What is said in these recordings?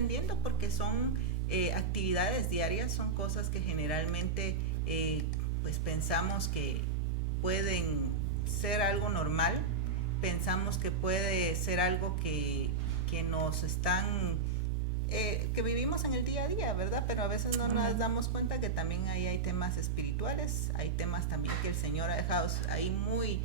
aprendiendo porque son actividades diarias, son cosas que generalmente pues pensamos que pueden ser algo normal, pensamos que puede ser algo que nos están que vivimos en el día a día, ¿verdad? Pero a veces no nos damos cuenta que también ahí hay temas espirituales, hay temas también que el Señor ha dejado ahí muy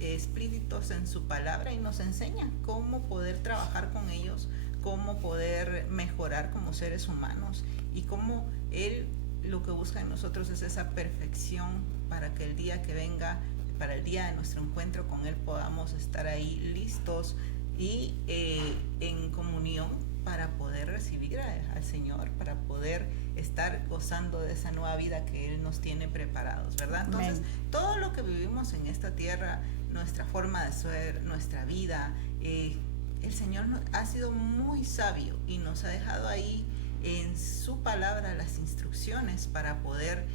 explícitos en su palabra y nos enseña cómo poder trabajar con ellos, cómo poder mejorar como seres humanos y cómo Él lo que busca en nosotros es esa perfección para que el día que venga, para el día de nuestro encuentro con Él podamos estar ahí listos y en comunión para poder recibir al Señor, para poder estar gozando de esa nueva vida que Él nos tiene preparados, ¿verdad? Entonces, todo lo que vivimos en esta tierra, nuestra forma de ser, nuestra vida, el Señor ha sido muy sabio y nos ha dejado ahí en su palabra las instrucciones para poder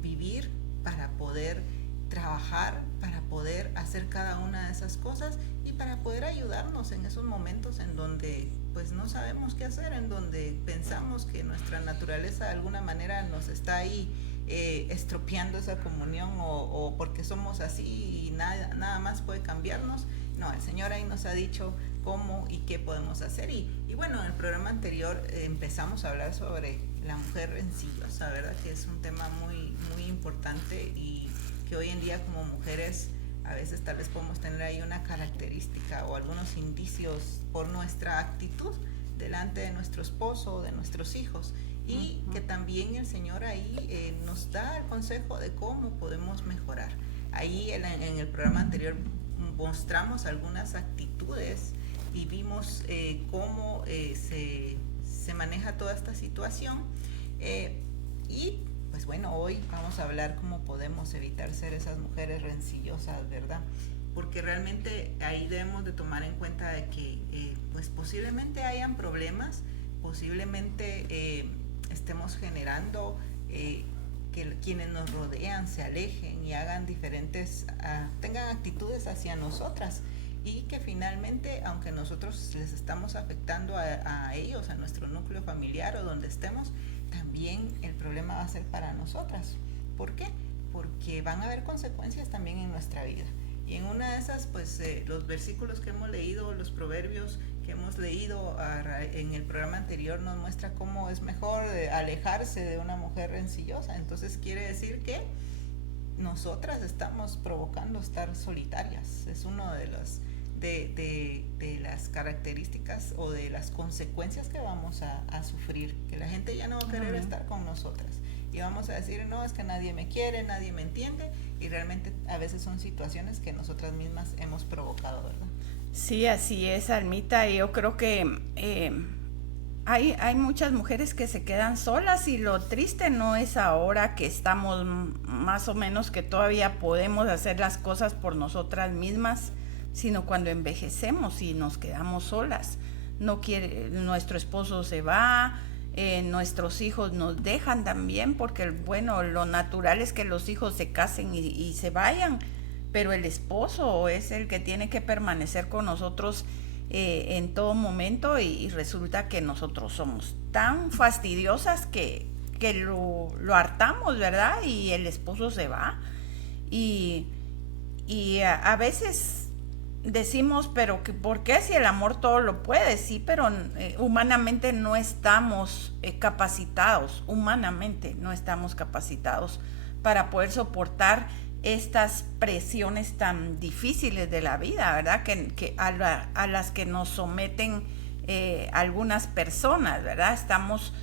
vivir, para poder trabajar, para poder hacer cada una de esas cosas y para poder ayudarnos en esos momentos en donde pues no sabemos qué hacer, en donde pensamos que nuestra naturaleza de alguna manera nos está ahí estropeando esa comunión o porque somos así y nada más puede cambiarnos. No, el Señor ahí nos ha dicho cómo y qué podemos hacer y bueno, en el programa anterior empezamos a hablar sobre la mujer rencillosa, ¿verdad? Que es un tema muy importante y que hoy en día como mujeres a veces tal vez podemos tener ahí una característica o algunos indicios por nuestra actitud delante de nuestro esposo o de nuestros hijos y que también el Señor ahí nos da el consejo de cómo podemos mejorar. Ahí en el programa anterior mostramos algunas actitudes y vimos cómo se maneja toda esta situación y pues bueno, hoy vamos a hablar cómo podemos evitar ser esas mujeres rencillosas, ¿verdad? Porque realmente ahí debemos de tomar en cuenta de que pues posiblemente hayan problemas, posiblemente estemos generando que quienes nos rodean se alejen y hagan tengan actitudes hacia nosotras y que finalmente, aunque nosotros les estamos afectando a ellos, a nuestro núcleo familiar o donde estemos, también el problema va a ser para nosotras. ¿Por qué? Porque van a haber consecuencias también en nuestra vida. Y en una de esas, pues los versículos que hemos leído, los proverbios que hemos leído en el programa anterior nos muestra cómo es mejor alejarse de una mujer rencillosa. Entonces quiere decir que nosotras estamos provocando estar solitarias. Es uno de las características o de las consecuencias que vamos a sufrir, que la gente ya no va a querer estar con nosotras y vamos a decir, no, es que nadie me quiere, nadie me entiende y realmente a veces son situaciones que nosotras mismas hemos provocado, ¿verdad? Sí, así es, Almita. Yo creo que hay muchas mujeres que se quedan solas y lo triste no es ahora que estamos más o menos que todavía podemos hacer las cosas por nosotras mismas, sino cuando envejecemos y nos quedamos solas. Nuestro esposo se va, nuestros hijos nos dejan también, porque bueno, lo natural es que los hijos se casen y se vayan, pero el esposo es el que tiene que permanecer con nosotros en todo momento y resulta que nosotros somos tan fastidiosas que lo hartamos, ¿verdad? Y el esposo se va y a veces decimos, pero ¿por qué si el amor todo lo puede? Sí, pero humanamente no estamos capacitados, humanamente no estamos capacitados para poder soportar estas presiones tan difíciles de la vida, ¿verdad? Que a las que nos someten algunas personas, ¿verdad? Estamos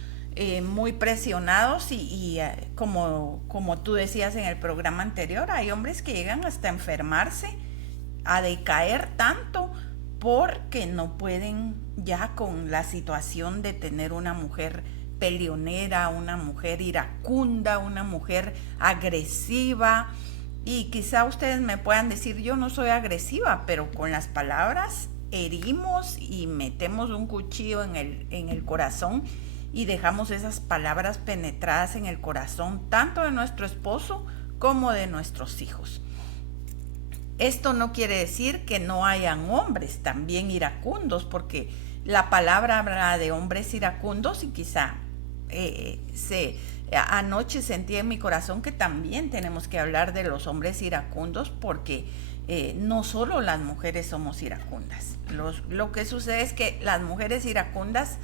muy presionados y como tú decías en el programa anterior, hay hombres que llegan hasta enfermarse, a decaer tanto porque no pueden ya con la situación de tener una mujer peleonera, una mujer iracunda, una mujer agresiva. Y quizá ustedes me puedan decir, yo no soy agresiva, pero con las palabras herimos y metemos un cuchillo en el corazón y dejamos esas palabras penetradas en el corazón tanto de nuestro esposo como de nuestros hijos. Esto no quiere decir que no hayan hombres también iracundos, porque la palabra habla de hombres iracundos y quizá anoche sentí en mi corazón que también tenemos que hablar de los hombres iracundos porque no solo las mujeres somos iracundas. Lo que sucede es que las mujeres iracundas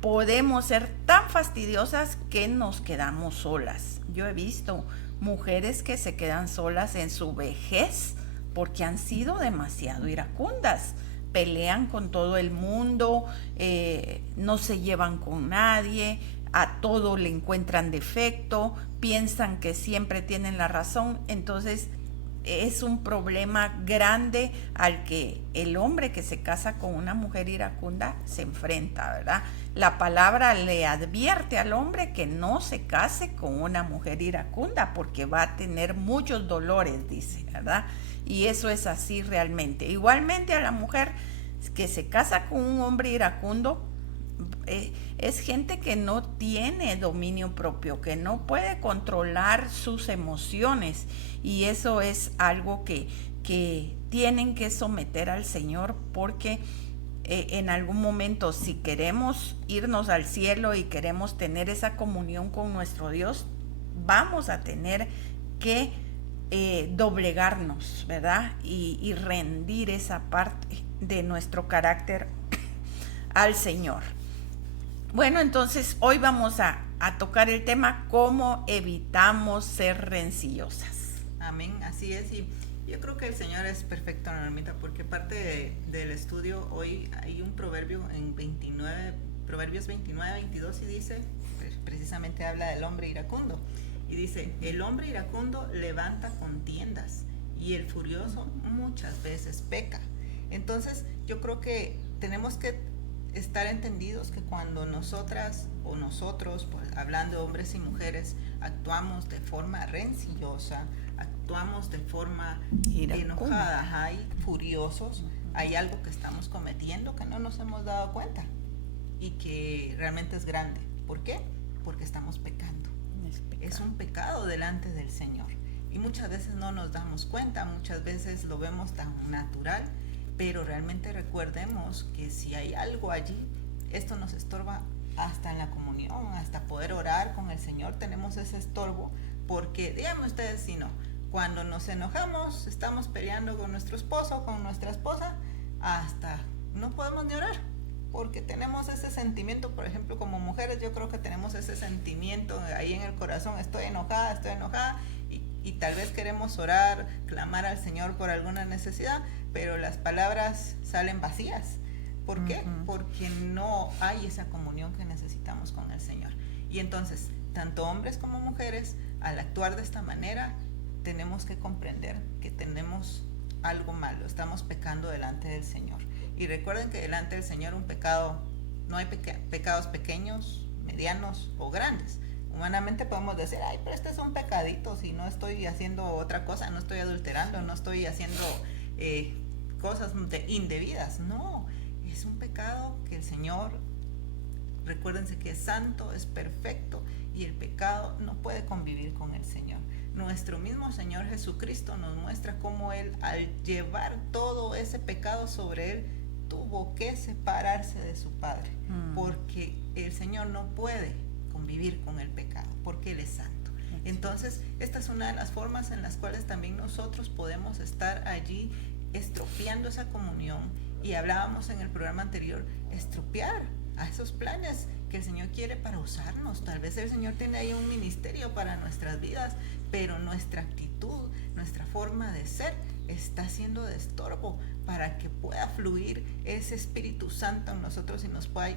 podemos ser tan fastidiosas que nos quedamos solas. Yo he visto mujeres que se quedan solas en su vejez porque han sido demasiado iracundas. Pelean con todo el mundo, no se llevan con nadie, a todo le encuentran defecto, piensan que siempre tienen la razón. Entonces es un problema grande al que el hombre que se casa con una mujer iracunda se enfrenta, ¿verdad? La palabra le advierte al hombre que no se case con una mujer iracunda porque va a tener muchos dolores, dice, ¿verdad? Y eso es así realmente. Igualmente a la mujer que se casa con un hombre iracundo, es gente que no tiene dominio propio, que no puede controlar sus emociones, y eso es algo que tienen que someter al Señor, porque en algún momento, si queremos irnos al cielo y queremos tener esa comunión con nuestro Dios, vamos a tener que doblegarnos, ¿verdad? Y rendir esa parte de nuestro carácter al Señor. Bueno, entonces hoy vamos a tocar el tema cómo evitamos ser rencillosas. Amén, así es. Y yo creo que el Señor es perfecto, Normita, porque parte del estudio hoy hay un proverbio en Proverbios 29, 22, y dice, precisamente habla del hombre iracundo, y dice: el hombre iracundo levanta contiendas y el furioso muchas veces peca. Entonces yo creo que tenemos que estar entendidos que cuando nosotras o nosotros, pues, hablando de hombres y mujeres, actuamos de forma rencillosa, actuamos de forma enojada y furiosos, hay algo que estamos cometiendo que no nos hemos dado cuenta y que realmente es grande. ¿Por qué? Porque estamos pecando. Es un pecado delante del Señor y muchas veces no nos damos cuenta, muchas veces lo vemos tan natural. Pero realmente recordemos que si hay algo allí, esto nos estorba hasta en la comunión, hasta poder orar con el Señor. Tenemos ese estorbo porque, díganme ustedes si no, cuando nos enojamos, estamos peleando con nuestro esposo, con nuestra esposa, hasta no podemos ni orar porque tenemos ese sentimiento. Por ejemplo, como mujeres, yo creo que tenemos ese sentimiento ahí en el corazón: estoy enojada, y tal vez queremos orar, clamar al Señor por alguna necesidad, pero las palabras salen vacías. ¿Por qué? Porque no hay esa comunión que necesitamos con el Señor. Y entonces, tanto hombres como mujeres, al actuar de esta manera, tenemos que comprender que tenemos algo malo, estamos pecando delante del Señor. Y recuerden que delante del Señor un pecado, no hay pecados pequeños, medianos o grandes. Humanamente podemos decir: ay, pero este es un pecadito, si no estoy haciendo otra cosa, no estoy adulterando, no estoy haciendo cosas indebidas. No, es un pecado que el Señor, recuérdense que es santo, es perfecto, y el pecado no puede convivir con el Señor. Nuestro mismo Señor Jesucristo nos muestra cómo Él, al llevar todo ese pecado sobre Él, tuvo que separarse de su Padre, porque el Señor no puede convivir con el pecado, porque Él es santo. Entonces, esta es una de las formas en las cuales también nosotros podemos estar allí estropeando esa comunión. Y hablábamos en el programa anterior, estropear a esos planes que el Señor quiere para usarnos. Tal vez el Señor tiene ahí un ministerio para nuestras vidas, pero nuestra actitud, nuestra forma de ser está siendo de estorbo para que pueda fluir ese Espíritu Santo en nosotros y nos pueda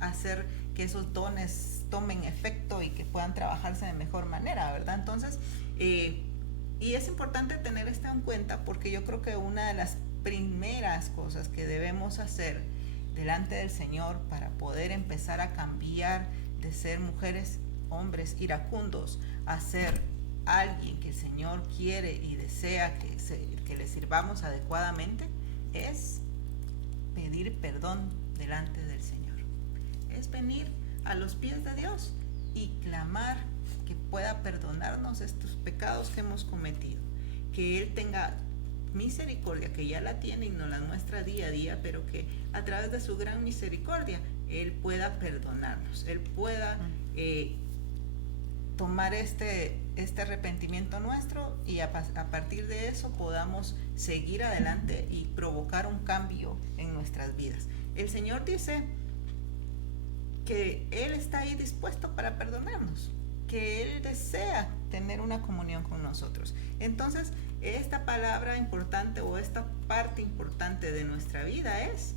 hacer que esos dones tomen efecto y que puedan trabajarse de mejor manera, ¿verdad? Entonces, y es importante tener esto en cuenta, porque yo creo que una de las primeras cosas que debemos hacer delante del Señor para poder empezar a cambiar de ser mujeres, hombres iracundos, a ser alguien que el Señor quiere y desea que le sirvamos adecuadamente, es pedir perdón delante del Señor. Es venir a los pies de Dios y clamar que pueda perdonarnos estos pecados que hemos cometido, que Él tenga misericordia, que ya la tiene y nos la muestra día a día, pero que a través de su gran misericordia Él pueda perdonarnos, Él pueda tomar este arrepentimiento nuestro y a partir de eso podamos seguir adelante y provocar un cambio en nuestras vidas. El Señor dice que Él está ahí dispuesto para perdonarnos, que Él desea tener una comunión con nosotros. Entonces, esta palabra importante o esta parte importante de nuestra vida es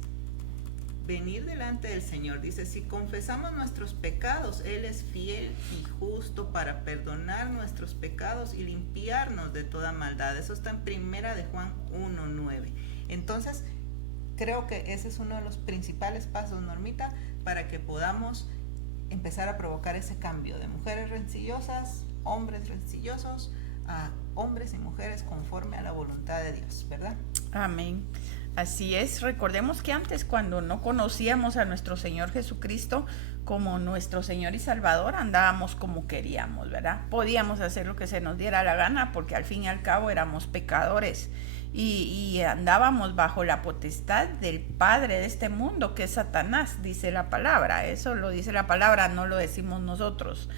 venir delante del Señor. Dice, si confesamos nuestros pecados, Él es fiel y justo para perdonar nuestros pecados y limpiarnos de toda maldad. Eso está en Primera de Juan 1:9. Entonces, creo que ese es uno de los principales pasos, Normita, para que podamos empezar a provocar ese cambio de mujeres rencillosas, hombres rencillosos, a hombres y mujeres conforme a la voluntad de Dios, ¿verdad? Amén. Así es. Recordemos que antes, cuando no conocíamos a nuestro Señor Jesucristo como nuestro Señor y Salvador, andábamos como queríamos, ¿verdad? Podíamos hacer lo que se nos diera la gana, porque al fin y al cabo éramos pecadores y andábamos bajo la potestad del padre de este mundo, que es Satanás, dice la palabra. Eso lo dice la palabra, no lo decimos nosotros.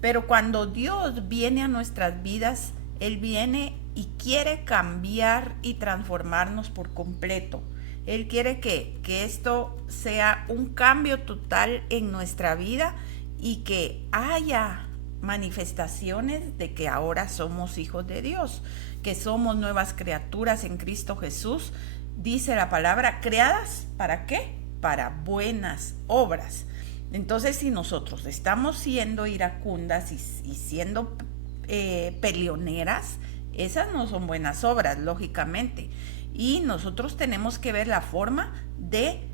Pero cuando Dios viene a nuestras vidas, Él viene y quiere cambiar y transformarnos por completo. Él quiere que esto sea un cambio total en nuestra vida y que haya manifestaciones de que ahora somos hijos de Dios, que somos nuevas criaturas en Cristo Jesús. Dice la palabra, creadas, ¿para qué? Para buenas obras. Entonces, si nosotros estamos siendo iracundas y siendo peleoneras, esas no son buenas obras, lógicamente. Y nosotros tenemos que ver la forma de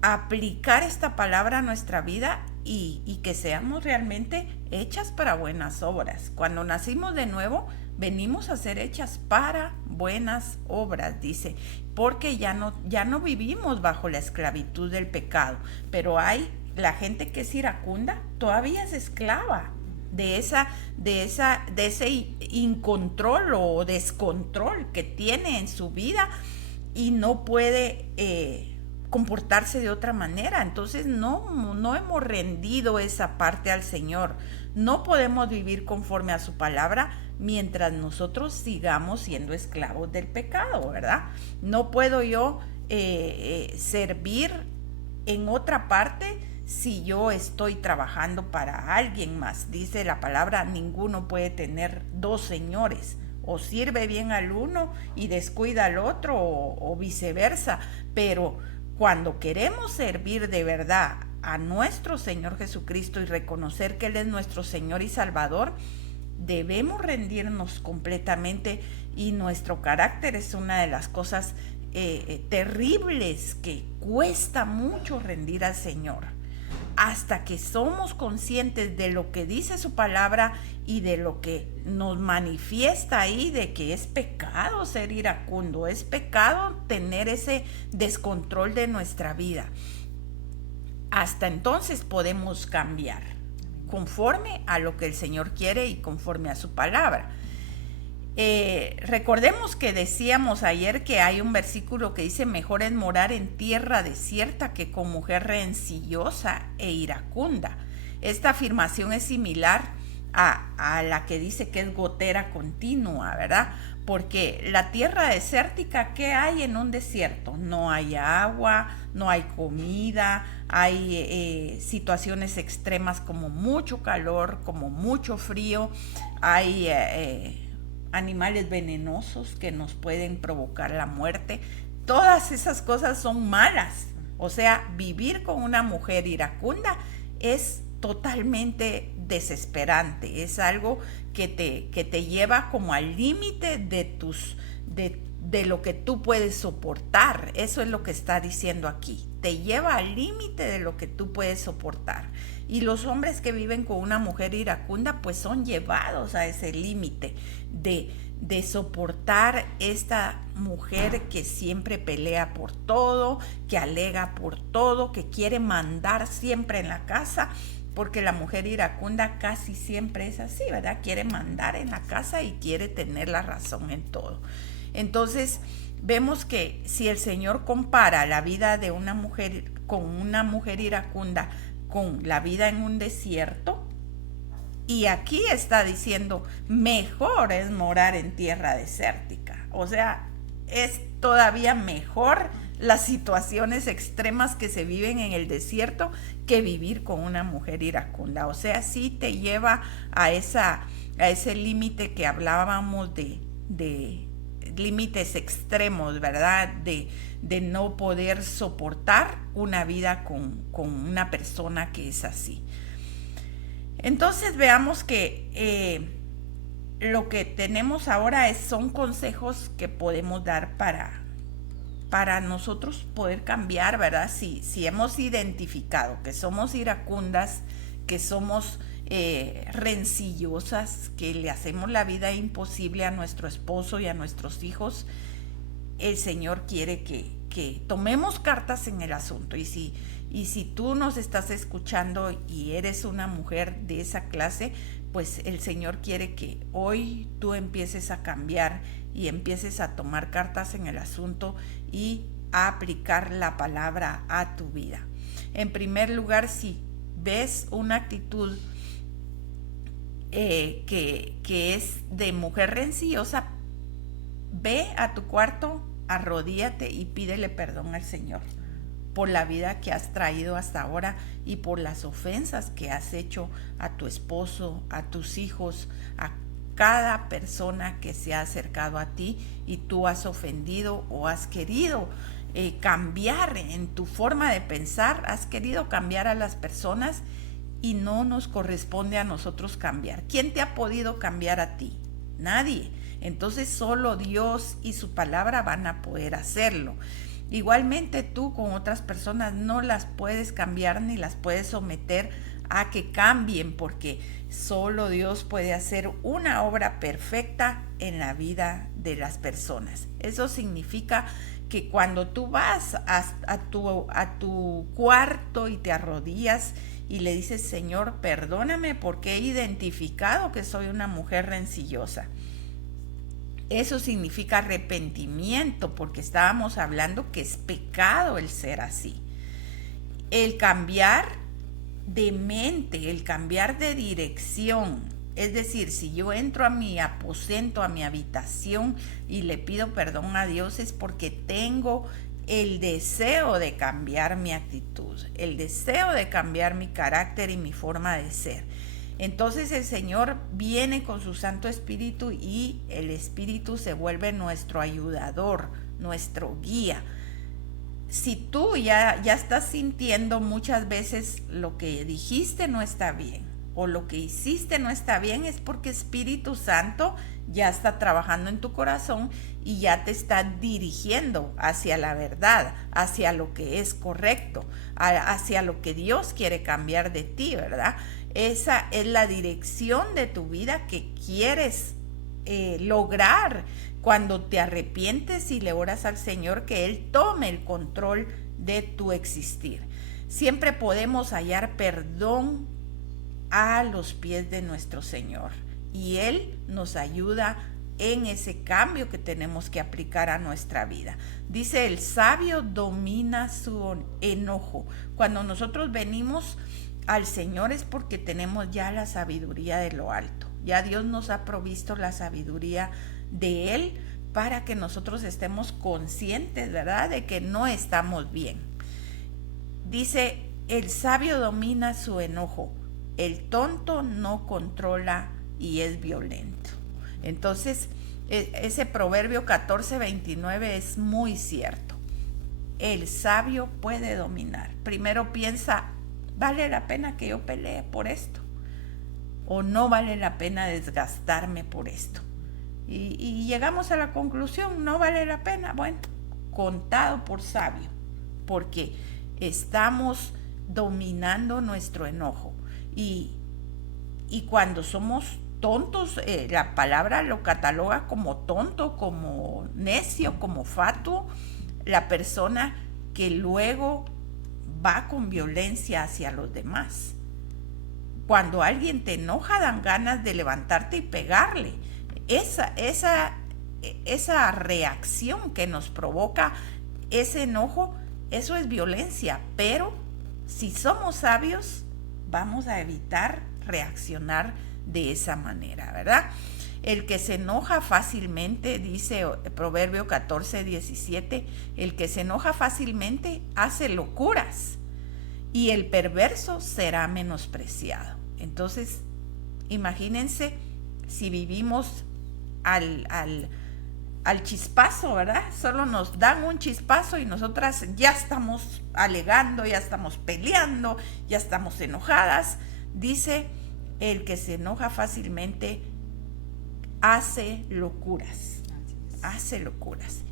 aplicar esta palabra a nuestra vida y que seamos realmente hechas para buenas obras. Cuando nacimos de nuevo, venimos a ser hechas para buenas obras, dice, porque ya no vivimos bajo la esclavitud del pecado, pero hay la gente que es iracunda, todavía es esclava de ese incontrol o descontrol que tiene en su vida y no puede comportarse de otra manera. Entonces no hemos rendido esa parte al Señor. No podemos vivir conforme a su palabra mientras nosotros sigamos siendo esclavos del pecado, ¿verdad? No puedo yo servir en otra parte si yo estoy trabajando para alguien más. Dice la palabra, ninguno puede tener dos señores. O sirve bien al uno y descuida al otro, o viceversa. Pero cuando queremos servir de verdad a nuestro Señor Jesucristo y reconocer que Él es nuestro Señor y Salvador, debemos rendirnos completamente, y nuestro carácter es una de las cosas terribles que cuesta mucho rendir al Señor. Hasta que somos conscientes de lo que dice su palabra y de lo que nos manifiesta ahí, de que es pecado ser iracundo, es pecado tener ese descontrol de nuestra vida. Hasta entonces podemos cambiar conforme a lo que el Señor quiere y conforme a su palabra. Recordemos que decíamos ayer que hay un versículo que dice: mejor es morar en tierra desierta que con mujer rencillosa e iracunda. Esta afirmación es similar a la que dice que es gotera continua, ¿verdad? Porque la tierra desértica, ¿qué hay en un desierto? No hay agua, no hay comida, hay situaciones extremas como mucho calor, como mucho frío, hay animales venenosos que nos pueden provocar la muerte. Todas esas cosas son malas. O sea, vivir con una mujer iracunda es totalmente desesperante, es algo que te lleva como al límite de lo que tú puedes soportar. Eso es lo que está diciendo aquí, te lleva al límite de lo que tú puedes soportar. Y los hombres que viven con una mujer iracunda pues son llevados a ese límite de soportar esta mujer que siempre pelea por todo, que alega por todo, que quiere mandar siempre en la casa, porque la mujer iracunda casi siempre es así, ¿verdad? Quiere mandar en la casa y quiere tener la razón en todo. Entonces, vemos que si el Señor compara la vida de una mujer con una mujer iracunda con la vida en un desierto, y aquí está diciendo, mejor es morar en tierra desértica. O sea, es todavía mejor las situaciones extremas que se viven en el desierto que vivir con una mujer iracunda. O sea, sí te lleva a ese límite que hablábamos de límites extremos, ¿verdad? De no poder soportar una vida con una persona que es así. Entonces veamos que lo que tenemos ahora son consejos que podemos dar para nosotros poder cambiar, ¿verdad? Si hemos identificado que somos iracundas, que somos rencillosas, que le hacemos la vida imposible a nuestro esposo y a nuestros hijos, el Señor quiere que tomemos cartas en el asunto. Y si tú nos estás escuchando y eres una mujer de esa clase, pues el Señor quiere que hoy tú empieces a cambiar y empieces a tomar cartas en el asunto y a aplicar la palabra a tu vida. En primer lugar, si ves una actitud que es de mujer rencillosa, ve a tu cuarto, arrodíllate y pídele perdón al Señor por la vida que has traído hasta ahora y por las ofensas que has hecho a tu esposo, a tus hijos, a cada persona que se ha acercado a ti y tú has ofendido o has querido cambiar en tu forma de pensar, has querido cambiar a las personas y no nos corresponde a nosotros cambiar. ¿Quién te ha podido cambiar a ti? Nadie. Entonces solo Dios y su palabra van a poder hacerlo. Igualmente tú con otras personas no las puedes cambiar ni las puedes someter a que cambien, porque solo Dios puede hacer una obra perfecta en la vida de las personas. Eso significa que cuando tú vas a tu cuarto y te arrodillas y le dices, Señor, perdóname porque he identificado que soy una mujer rencillosa. Eso significa arrepentimiento, porque estábamos hablando que es pecado el ser así. El cambiar de mente, el cambiar de dirección. Es decir, si yo entro a mi aposento, a mi habitación y le pido perdón a Dios, es porque tengo el deseo de cambiar mi actitud, el deseo de cambiar mi carácter y mi forma de ser. Entonces el Señor viene con su Santo Espíritu y el Espíritu se vuelve nuestro ayudador, nuestro guía. Si tú ya estás sintiendo muchas veces lo que dijiste no está bien o lo que hiciste no está bien, es porque Espíritu Santo ya está trabajando en tu corazón y ya te está dirigiendo hacia la verdad, hacia lo que es correcto, hacia lo que Dios quiere cambiar de ti, ¿verdad? Esa es la dirección de tu vida que quieres lograr cuando te arrepientes y le oras al Señor que Él tome el control de tu existir. Siempre podemos hallar perdón a los pies de nuestro Señor y Él nos ayuda en ese cambio que tenemos que aplicar a nuestra vida. Dice, el sabio domina su enojo. Cuando nosotros venimos al Señor es porque tenemos ya la sabiduría de lo alto. Ya Dios nos ha provisto la sabiduría de Él para que nosotros estemos conscientes, ¿verdad?, de que no estamos bien. Dice, el sabio domina su enojo, el tonto no controla y es violento. Entonces, ese proverbio 14:29 es muy cierto. El sabio puede dominar. Primero piensa, ¿vale la pena que yo pelee por esto? ¿O no vale la pena desgastarme por esto? Y llegamos a la conclusión, no vale la pena. Bueno, contado por sabio, porque estamos dominando nuestro enojo. Y cuando somos tontos, la palabra lo cataloga como tonto, como necio, como fatuo, la persona que luego va con violencia hacia los demás. Cuando alguien te enoja, dan ganas de levantarte y pegarle. Esa esa reacción que nos provoca ese enojo, eso es violencia, pero si somos sabios, vamos a evitar reaccionar de esa manera, ¿verdad? El que se enoja fácilmente, dice Proverbio 14:17, el que se enoja fácilmente hace locuras y el perverso será menospreciado. Entonces, imagínense si vivimos al chispazo, ¿verdad? Solo nos dan un chispazo y nosotras ya estamos alegando, ya estamos peleando, ya estamos enojadas. Dice, el que se enoja fácilmente hace locuras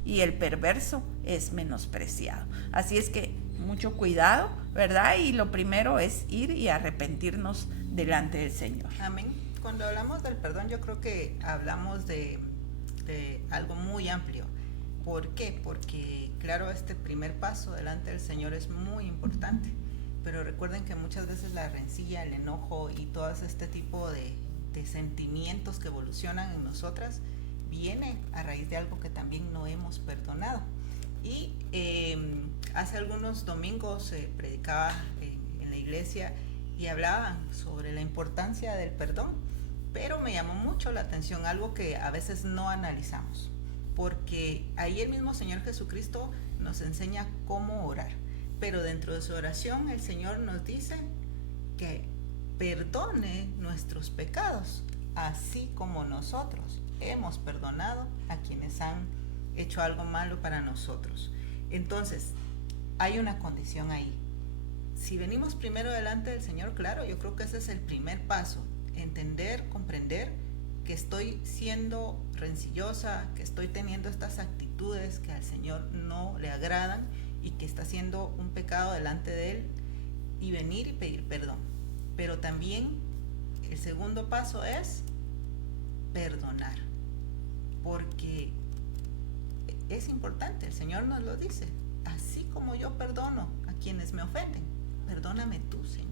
y el perverso es menospreciado. Así es que mucho cuidado, ¿verdad? Y lo primero es ir y arrepentirnos delante del Señor. Amén. Cuando hablamos del perdón, yo creo que hablamos de algo muy amplio. ¿Por qué? Porque, claro, este primer paso delante del Señor es muy importante, pero recuerden que muchas veces la rencilla, el enojo y todo este tipo de sentimientos que evolucionan en nosotras viene a raíz de algo que también no hemos perdonado. Y hace algunos domingos predicaba en la iglesia y hablaban sobre la importancia del perdón, pero me llamó mucho la atención algo que a veces no analizamos, porque ahí el mismo Señor Jesucristo nos enseña cómo orar, pero dentro de su oración el Señor nos dice que perdone nuestros pecados, así como nosotros hemos perdonado a quienes han hecho algo malo para nosotros. Entonces, hay una condición ahí. Si venimos primero delante del Señor, claro, yo creo que ese es el primer paso, entender, comprender que estoy siendo rencillosa, que estoy teniendo estas actitudes que al Señor no le agradan y que está haciendo un pecado delante de Él, y venir y pedir perdón. Pero también el segundo paso es perdonar, porque es importante, el Señor nos lo dice, así como yo perdono a quienes me ofenden, perdóname tú, Señor.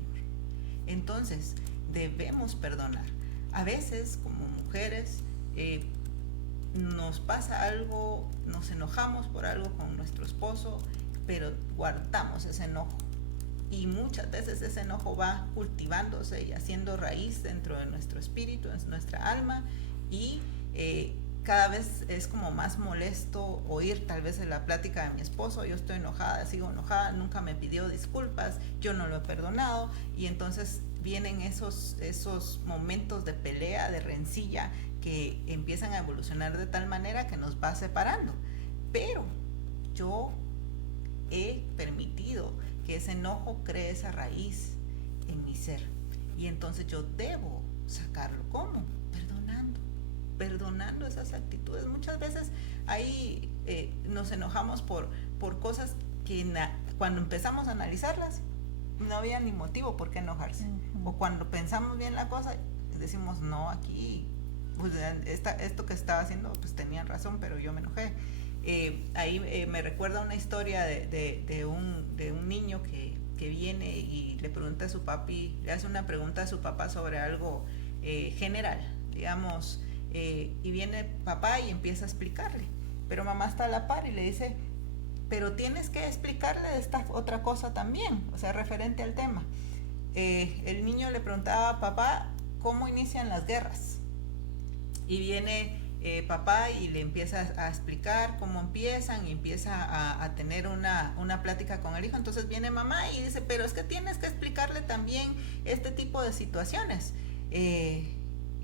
Entonces, debemos perdonar. A veces, como mujeres, nos pasa algo, nos enojamos por algo con nuestro esposo, pero guardamos ese enojo. Y muchas veces ese enojo va cultivándose y haciendo raíz dentro de nuestro espíritu, en nuestra alma, y cada vez es como más molesto oír tal vez en la plática de mi esposo, yo estoy enojada, sigo enojada, nunca me pidió disculpas, yo no lo he perdonado, y entonces vienen esos momentos de pelea, de rencilla, que empiezan a evolucionar de tal manera que nos va separando. Pero yo he permitido que ese enojo cree esa raíz en mi ser, y entonces yo debo sacarlo. ¿Cómo? Perdonando esas actitudes. Muchas veces ahí nos enojamos por cosas que cuando empezamos a analizarlas no había ni motivo por qué enojarse. O cuando pensamos bien la cosa decimos, no, aquí pues, esto que estaba haciendo pues tenían razón, pero yo me enojé. Ahí me recuerda una historia de un niño que viene y le pregunta a su papi, le hace una pregunta a su papá sobre algo general, digamos, y viene papá y empieza a explicarle, pero mamá está a la par y le dice, pero tienes que explicarle de esta otra cosa también, o sea, referente al tema. El niño le preguntaba a papá cómo inician las guerras, y viene papá y le empieza a explicar cómo empiezan, y empieza a tener una plática con el hijo. Entonces viene mamá y dice, pero es que tienes que explicarle también este tipo de situaciones.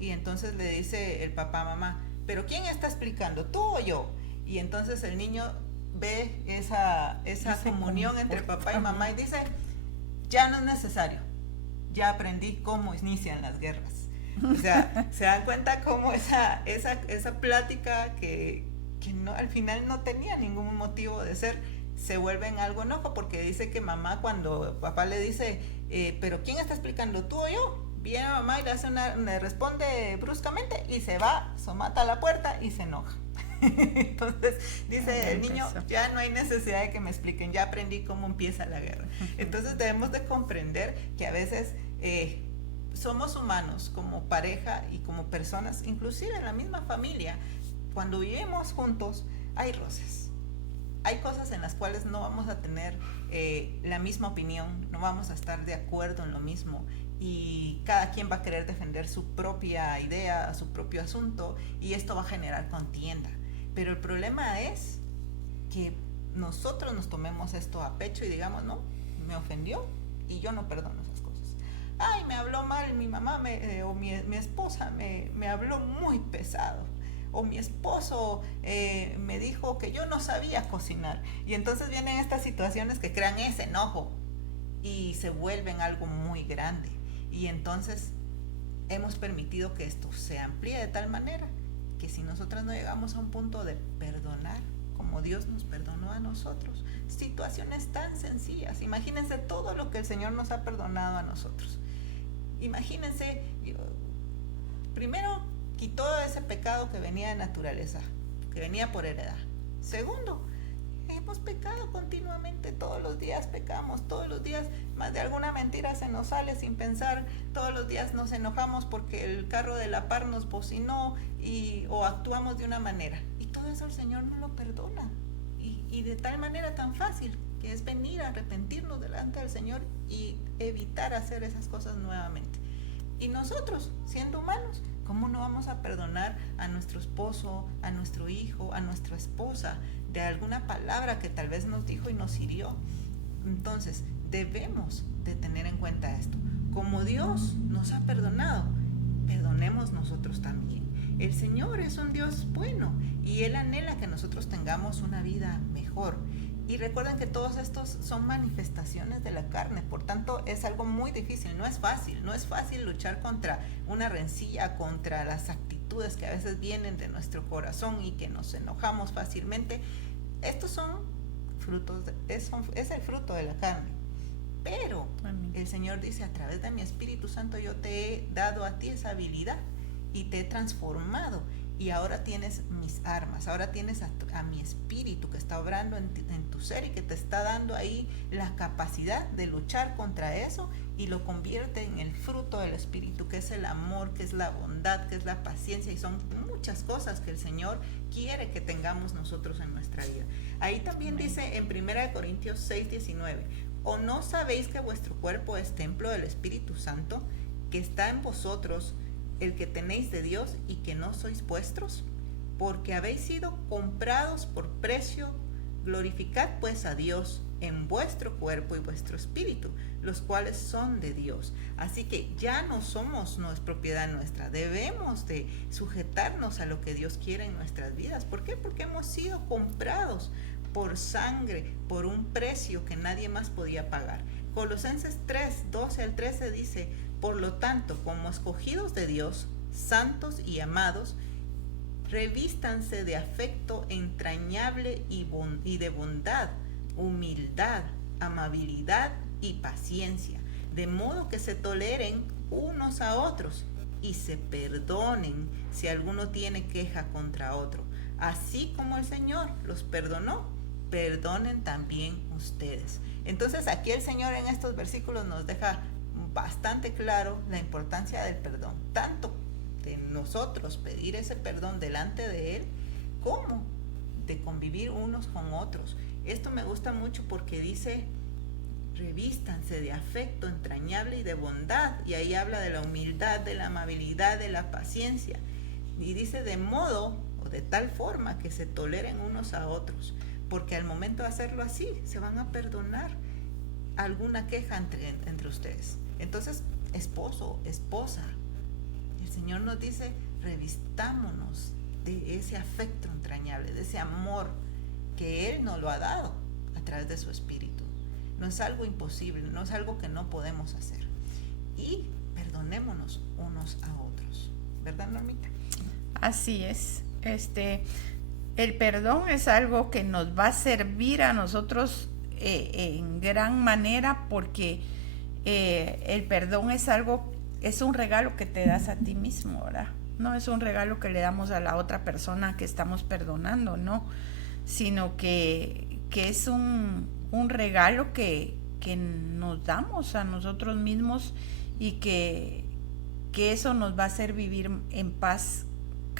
Y entonces le dice el papá a mamá, pero ¿quién está explicando, tú o yo? Y entonces el niño ve esa comunión entre papá y mamá y dice, ya no es necesario, ya aprendí cómo inician las guerras. O sea, se dan cuenta cómo esa plática que no, al final no tenía ningún motivo de ser, se vuelve en algo enojo, porque dice que mamá, cuando papá le dice, pero ¿quién está explicando, tú o yo? Viene mamá y le responde bruscamente y se va, somata a la puerta y se enoja. Entonces dice el niño, ya no hay necesidad de que me expliquen, ya aprendí cómo empieza la guerra. Entonces debemos de comprender que a veces somos humanos como pareja y como personas, inclusive en la misma familia, cuando vivimos juntos hay roces. Hay cosas en las cuales no vamos a tener la misma opinión, no vamos a estar de acuerdo en lo mismo y cada quien va a querer defender su propia idea, su propio asunto y esto va a generar contienda. Pero el problema es que nosotros nos tomemos esto a pecho y digamos, no, me ofendió y yo no perdono esas cosas. Ay, me habló mal mi mamá o mi esposa me habló muy pesado. O mi esposo me dijo que yo no sabía cocinar. Y entonces vienen estas situaciones que crean ese enojo y se vuelven algo muy grande. Y entonces hemos permitido que esto se amplíe de tal manera que si nosotras no llegamos a un punto de perdonar, como Dios nos perdonó a nosotros, situaciones tan sencillas. Imagínense todo lo que el Señor nos ha perdonado a nosotros. Imagínense, primero, quitó ese pecado que venía de naturaleza, que venía por heredad. Segundo, hemos pecado continuamente, todos los días pecamos, todos los días más de alguna mentira se nos sale sin pensar, todos los días nos enojamos porque el carro de la par nos bocinó o actuamos de una manera. Y todo eso el Señor no lo perdona. Y de tal manera tan fácil, que es venir a arrepentirnos delante del Señor y evitar hacer esas cosas nuevamente. Y nosotros, siendo humanos, ¿cómo no vamos a perdonar a nuestro esposo, a nuestro hijo, a nuestra esposa de alguna palabra que tal vez nos dijo y nos hirió? Entonces, debemos de tener en cuenta esto. Como Dios nos ha perdonado, perdonemos nosotros también. El Señor es un Dios bueno y Él anhela que nosotros tengamos una vida mejor. Y recuerden que todos estos son manifestaciones de la carne, por tanto es algo muy difícil, no es fácil luchar contra una rencilla, contra las actitudes que a veces vienen de nuestro corazón y que nos enojamos fácilmente. Estos son frutos, es el fruto de la carne. Pero Amén. El Señor dice, a través de mi Espíritu Santo yo te he dado a ti esa habilidad y te he transformado. Y ahora tienes mis armas, ahora tienes a mi espíritu que está obrando en tu ser y que te está dando ahí la capacidad de luchar contra eso y lo convierte en el fruto del espíritu, que es el amor, que es la bondad, que es la paciencia y son muchas cosas que el Señor quiere que tengamos nosotros en nuestra vida. Ahí también dice en 1 Corintios 6:19, ¿o no sabéis que vuestro cuerpo es templo del Espíritu Santo, que está en vosotros, el que tenéis de Dios y que no sois vuestros? Porque habéis sido comprados por precio. Glorificad pues a Dios en vuestro cuerpo y vuestro espíritu, los cuales son de Dios. Así que ya no es propiedad nuestra. Debemos de sujetarnos a lo que Dios quiere en nuestras vidas. ¿Por qué? Porque hemos sido comprados por sangre, por un precio que nadie más podía pagar. Colosenses 3:12-13 dice, por lo tanto, como escogidos de Dios, santos y amados, revístanse de afecto entrañable y de bondad, humildad, amabilidad y paciencia, de modo que se toleren unos a otros y se perdonen si alguno tiene queja contra otro. Así como el Señor los perdonó, perdonen también ustedes. Entonces aquí el Señor en estos versículos nos deja bastante claro la importancia del perdón, tanto de nosotros pedir ese perdón delante de Él, como de convivir unos con otros. Esto me gusta mucho porque dice, revístanse de afecto entrañable y de bondad, y ahí habla de la humildad, de la amabilidad, de la paciencia, y dice de modo o de tal forma que se toleren unos a otros, porque al momento de hacerlo así, se van a perdonar alguna queja entre ustedes. Entonces, esposo, esposa, el Señor nos dice, revistámonos de ese afecto entrañable, de ese amor que Él nos lo ha dado a través de su Espíritu. No es algo imposible, no es algo que no podemos hacer. Y perdonémonos unos a otros. ¿Verdad, Normita? Así es. El perdón es algo que nos va a servir a nosotros en gran manera, porque el perdón es un regalo que te das a ti mismo, ¿verdad? No es un regalo que le damos a la otra persona que estamos perdonando, no, sino que es un regalo que nos damos a nosotros mismos y que eso nos va a hacer vivir en paz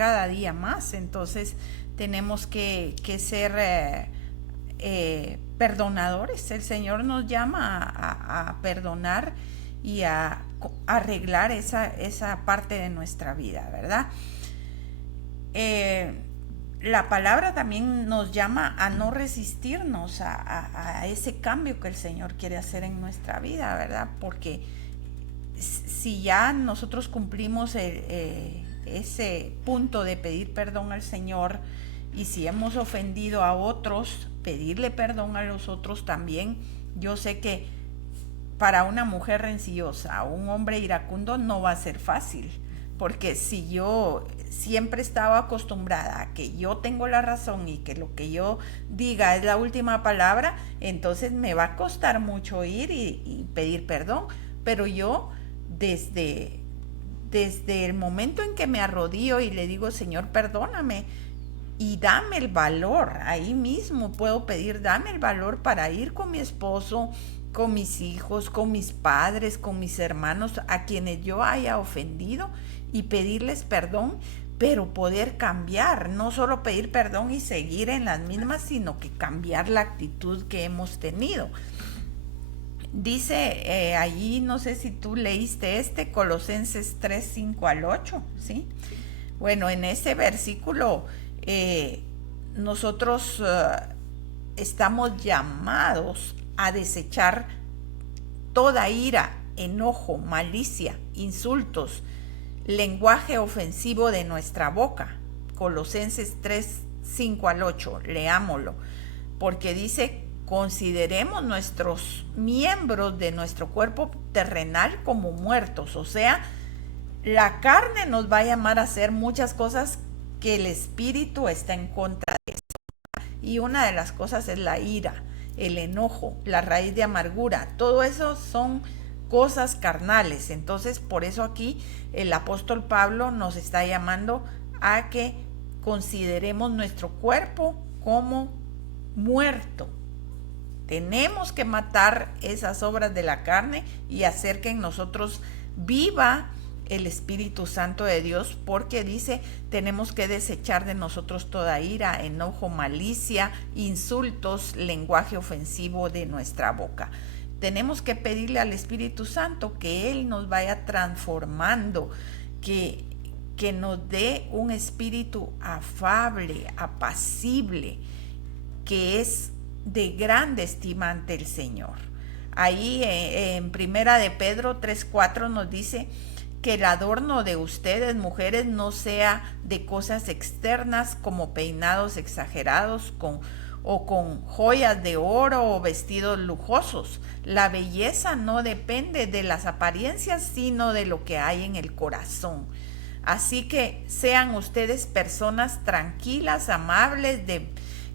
cada día más. Entonces tenemos que ser perdonadores. El Señor nos llama a perdonar y a arreglar esa parte de nuestra vida, ¿verdad? La palabra también nos llama a no resistirnos a ese cambio que el Señor quiere hacer en nuestra vida, ¿verdad? Porque si ya nosotros cumplimos ese punto de pedir perdón al Señor, y si hemos ofendido a otros, pedirle perdón a los otros también. Yo sé que para una mujer rencillosa o un hombre iracundo no va a ser fácil, porque si yo siempre estaba acostumbrada a que yo tengo la razón y que lo que yo diga es la última palabra, entonces me va a costar mucho ir y pedir perdón. Pero yo desde el momento en que me arrodillo y le digo, Señor, perdóname, y dame el valor, ahí mismo puedo pedir, dame el valor para ir con mi esposo, con mis hijos, con mis padres, con mis hermanos, a quienes yo haya ofendido, y pedirles perdón, pero poder cambiar, no solo pedir perdón y seguir en las mismas, sino que cambiar la actitud que hemos tenido. Dice allí, no sé si tú leíste Colosenses 3, 5 al 8, ¿sí? Bueno, en ese versículo nosotros estamos llamados a desechar toda ira, enojo, malicia, insultos, lenguaje ofensivo de nuestra boca. Colosenses 3, 5 al 8, leámoslo, porque dice: consideremos nuestros miembros de nuestro cuerpo terrenal como muertos. O sea, la carne nos va a llamar a hacer muchas cosas que el espíritu está en contra de eso. Y una de las cosas es la ira, el enojo, la raíz de amargura. Todo eso son cosas carnales. Entonces, por eso aquí el apóstol Pablo nos está llamando a que consideremos nuestro cuerpo como muerto. Tenemos que matar esas obras de la carne y hacer que en nosotros viva el Espíritu Santo de Dios, porque dice, tenemos que desechar de nosotros toda ira, enojo, malicia, insultos, lenguaje ofensivo de nuestra boca. Tenemos que pedirle al Espíritu Santo que Él nos vaya transformando, que nos dé un espíritu afable, apacible, que es de grande estima ante el Señor. Ahí en Primera de Pedro 3:4 nos dice que el adorno de ustedes, mujeres, no sea de cosas externas como peinados exagerados o con joyas de oro o vestidos lujosos. La belleza no depende de las apariencias, sino de lo que hay en el corazón. Así que sean ustedes personas tranquilas, amables,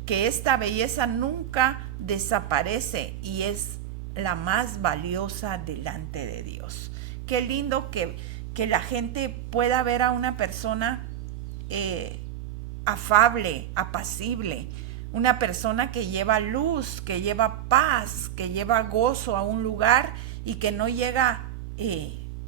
que esta belleza nunca desaparece y es la más valiosa delante de Dios. Qué lindo que la gente pueda ver a una persona afable, apacible, una persona que lleva luz, que lleva paz, que lleva gozo a un lugar y que no llega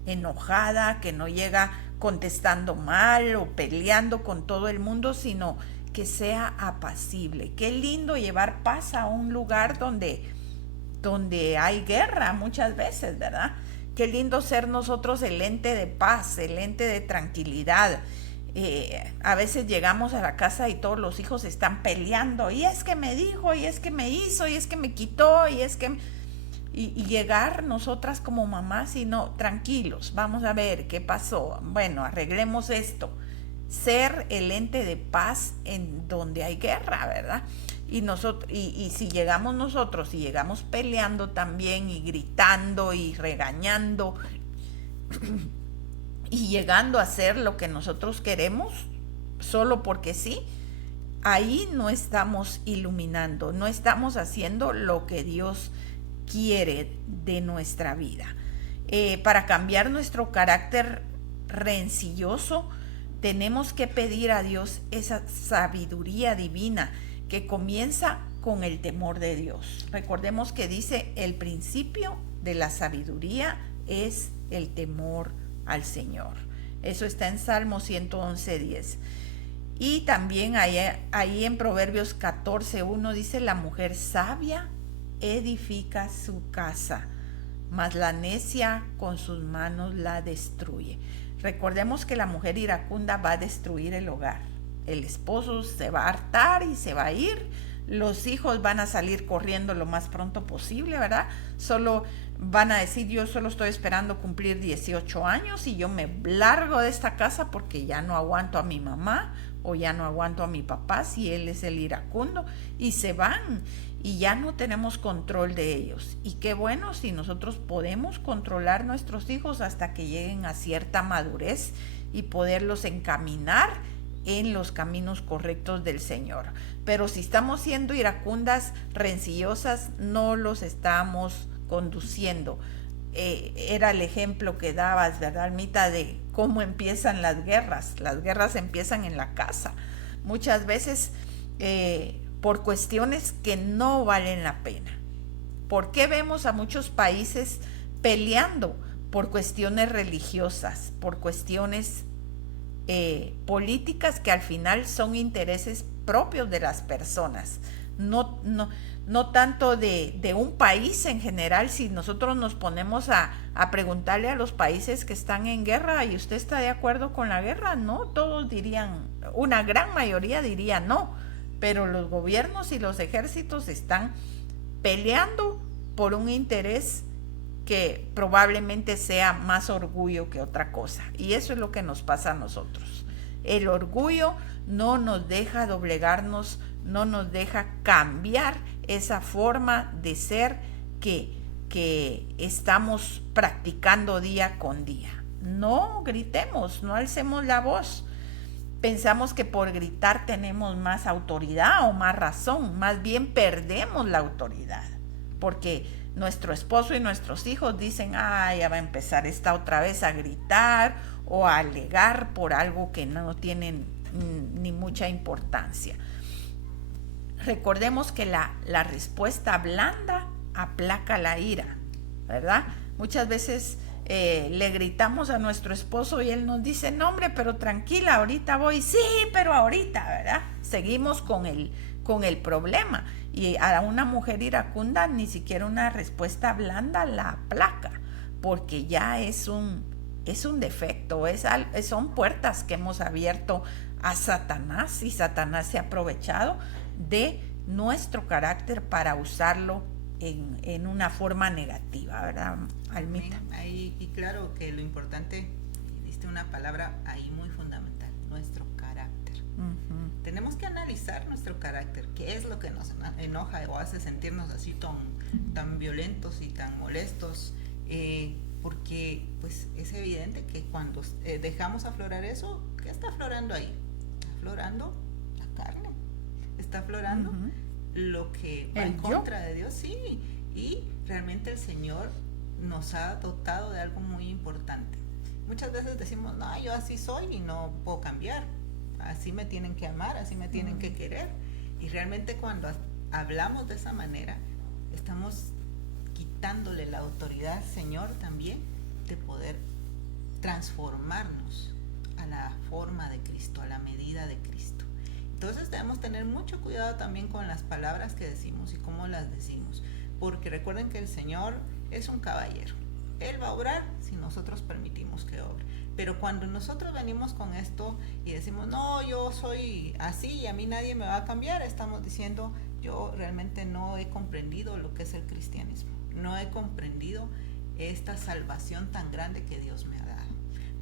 enojada, que no llega contestando mal o peleando con todo el mundo, sino que sea apacible. Qué lindo llevar paz a un lugar donde hay guerra muchas veces, ¿verdad? Qué lindo ser nosotros el ente de paz, el ente de tranquilidad. A veces llegamos a la casa y todos los hijos están peleando, y es que me dijo, y es que me hizo, y es que me quitó, y es que... Y llegar nosotras como mamás y no, tranquilos, vamos a ver qué pasó, bueno, arreglemos esto. Ser el ente de paz en donde hay guerra, ¿verdad? Y si llegamos nosotros, si llegamos peleando también y gritando y regañando y llegando a hacer lo que nosotros queremos solo porque sí, ahí no estamos iluminando, no estamos haciendo lo que Dios quiere de nuestra vida. Para cambiar nuestro carácter rencilloso, tenemos que pedir a Dios esa sabiduría divina que comienza con el temor de Dios. Recordemos que dice, el principio de la sabiduría es el temor al Señor. Eso está en Salmo 111:10. Y también ahí en Proverbios 14:1 dice, la mujer sabia edifica su casa, mas la necia con sus manos la destruye. Recordemos que la mujer iracunda va a destruir el hogar. El esposo se va a hartar y se va a ir. Los hijos van a salir corriendo lo más pronto posible, ¿verdad? Solo van a decir, yo solo estoy esperando cumplir 18 años y yo me largo de esta casa porque ya no aguanto a mi mamá o ya no aguanto a mi papá si él es el iracundo, y se van y ya no tenemos control de ellos. Y qué bueno si nosotros podemos controlar nuestros hijos hasta que lleguen a cierta madurez y poderlos encaminar en los caminos correctos del Señor. Pero si estamos siendo iracundas, rencillosas, no los estamos conduciendo. Era el ejemplo que dabas, ¿verdad, Almita? De cómo empiezan las guerras. Las guerras empiezan en la casa. Muchas veces por cuestiones que no valen la pena. ¿Por qué vemos a muchos países peleando? Por cuestiones religiosas, por cuestiones políticas que al final son intereses propios de las personas. No tanto de un país en general. Si nosotros nos ponemos a preguntarle a los países que están en guerra, ¿y usted está de acuerdo con la guerra? No, todos dirían, una gran mayoría diría no, pero los gobiernos y los ejércitos están peleando por un interés que probablemente sea más orgullo que otra cosa, y eso es lo que nos pasa a nosotros. El orgullo no nos deja doblegarnos, no nos deja cambiar esa forma de ser que estamos practicando día con día. No gritemos, no alcemos la voz. Pensamos que por gritar tenemos más autoridad o más razón. Más bien perdemos la autoridad, porque nuestro esposo y nuestros hijos dicen, ya va a empezar esta otra vez a gritar o a alegar por algo que no tiene ni mucha importancia. Recordemos que la respuesta blanda aplaca la ira, ¿verdad? Muchas veces le gritamos a nuestro esposo y él nos dice, no hombre, pero tranquila, ahorita voy. Sí, pero ahorita, ¿verdad? Seguimos con el problema. Y a una mujer iracunda ni siquiera una respuesta blanda la aplaca, porque ya es un defecto, son puertas que hemos abierto a Satanás, y Satanás se ha aprovechado de nuestro carácter para usarlo en una forma negativa, ¿verdad, Almita? Ahí, y claro que lo importante, diste una palabra ahí muy fundamental, nuestro carácter. Uh-huh. Tenemos que analizar nuestro carácter, qué es lo que nos enoja o hace sentirnos así tan violentos y tan molestos, porque pues es evidente que cuando dejamos aflorar eso, ¿qué está aflorando ahí? Está aflorando la carne, está aflorando uh-huh. lo que va en contra de Dios, sí, y realmente el Señor nos ha dotado de algo muy importante. Muchas veces decimos, no, yo así soy y no puedo cambiar, así me tienen que amar, así me tienen que querer, y realmente cuando hablamos de esa manera, estamos quitándole la autoridad al Señor también de poder transformarnos a la forma de Cristo, a la medida de Cristo. Entonces debemos tener mucho cuidado también con las palabras que decimos y cómo las decimos, porque recuerden que el Señor es un caballero. Él va a obrar si nosotros permitimos que obre. Pero cuando nosotros venimos con esto y decimos, no, yo soy así y a mí nadie me va a cambiar, estamos diciendo, yo realmente no he comprendido lo que es el cristianismo. No he comprendido esta salvación tan grande que Dios me ha dado.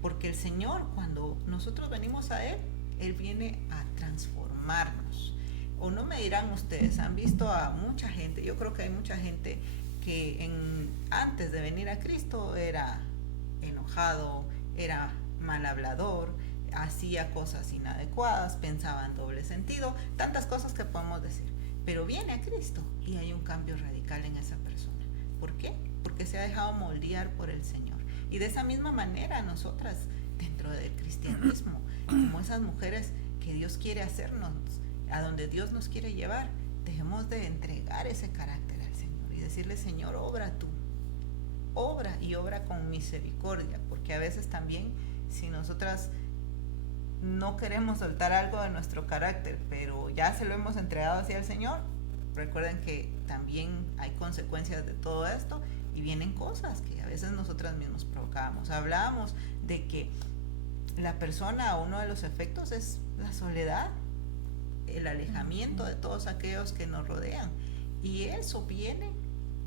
Porque el Señor, cuando nosotros venimos a Él, Él viene a transformarnos. O no me dirán ustedes, han visto a mucha gente, yo creo que hay mucha gente que antes de venir a Cristo era enojado, era mal hablador, hacía cosas inadecuadas, pensaba en doble sentido, tantas cosas que podemos decir. Pero viene a Cristo y hay un cambio radical en esa persona. ¿Por qué? Porque se ha dejado moldear por el Señor. Y de esa misma manera nosotras, dentro del cristianismo, como esas mujeres que Dios quiere hacernos, a donde Dios nos quiere llevar, dejemos de entregar ese carácter al Señor y decirle, Señor, obra tú, obra y obra con misericordia, porque a veces también si nosotras no queremos soltar algo de nuestro carácter, pero ya se lo hemos entregado hacia el Señor. Recuerden que también hay consecuencias de todo esto y vienen cosas que a veces nosotras mismos provocamos. Hablábamos de que la persona, uno de los efectos es la soledad, el alejamiento de todos aquellos que nos rodean, y eso viene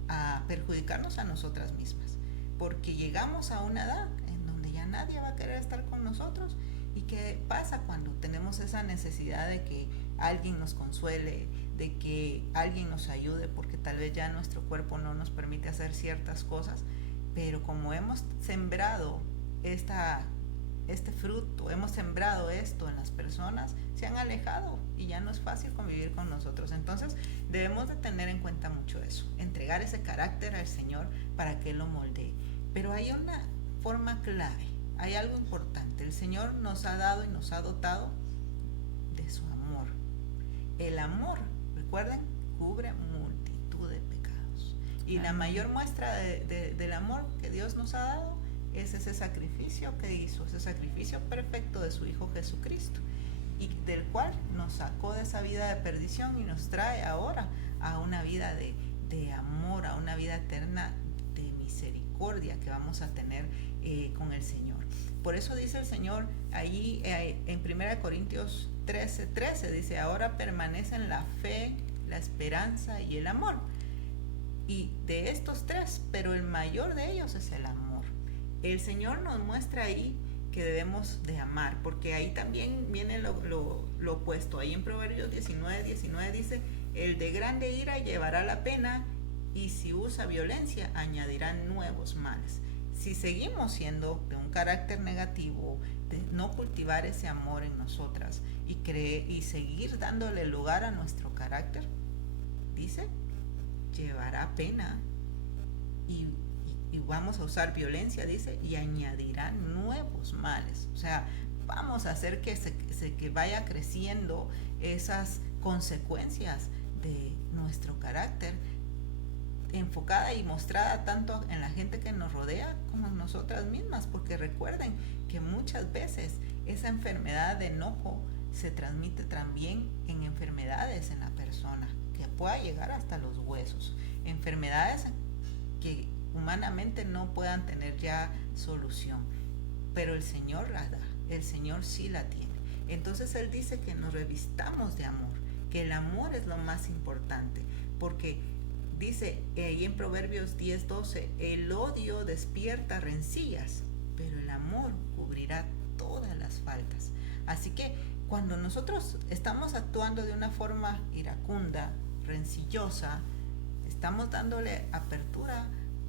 a perjudicarnos a nosotras mismas, porque llegamos a una edad en donde ya nadie va a querer estar con nosotros. ¿Y qué pasa cuando tenemos esa necesidad de que alguien nos consuele, de que alguien nos ayude, porque tal vez ya nuestro cuerpo no nos permite hacer ciertas cosas? Pero como hemos sembrado este fruto, hemos sembrado esto en las personas, se han alejado y ya no es fácil convivir con nosotros. Entonces debemos de tener en cuenta mucho eso, entregar ese carácter al Señor para que Él lo moldee. Pero hay una forma clave, hay algo importante. El Señor nos ha dado y nos ha dotado de su amor. El amor, recuerden, cubre multitud de pecados. Y la mayor muestra del amor que Dios nos ha dado es ese sacrificio que hizo, ese sacrificio perfecto de su Hijo Jesucristo, y del cual nos sacó de esa vida de perdición y nos trae ahora a una vida de amor, a una vida eterna de misericordia que vamos a tener con el Señor. Por eso dice el Señor allí en 1 Corintios 13:13, dice: ahora permanecen la fe, la esperanza y el amor. Y de estos tres, pero el mayor de ellos es el amor. El Señor nos muestra ahí que debemos de amar, porque ahí también viene lo opuesto. Ahí en Proverbios 19:19 dice: el de grande ira llevará la pena, y si usa violencia añadirá nuevos males. Si seguimos siendo de un carácter negativo, de no cultivar ese amor en nosotras y seguir dándole lugar a nuestro carácter, dice, llevará pena y vamos a usar violencia, dice, y añadirá nuevos males. O sea, vamos a hacer que vaya creciendo esas consecuencias de nuestro carácter, enfocada y mostrada tanto en la gente que nos rodea como en nosotras mismas, porque recuerden que muchas veces esa enfermedad de enojo se transmite también en enfermedades en la persona, que pueda llegar hasta los huesos, enfermedades que humanamente no puedan tener ya solución, pero el Señor la da, el Señor sí la tiene. Entonces Él dice que nos revistamos de amor, que el amor es lo más importante, porque dice ahí en Proverbios 10:12, el odio despierta rencillas, pero el amor cubrirá todas las faltas. Así que cuando nosotros estamos actuando de una forma iracunda, rencillosa, estamos dándole apertura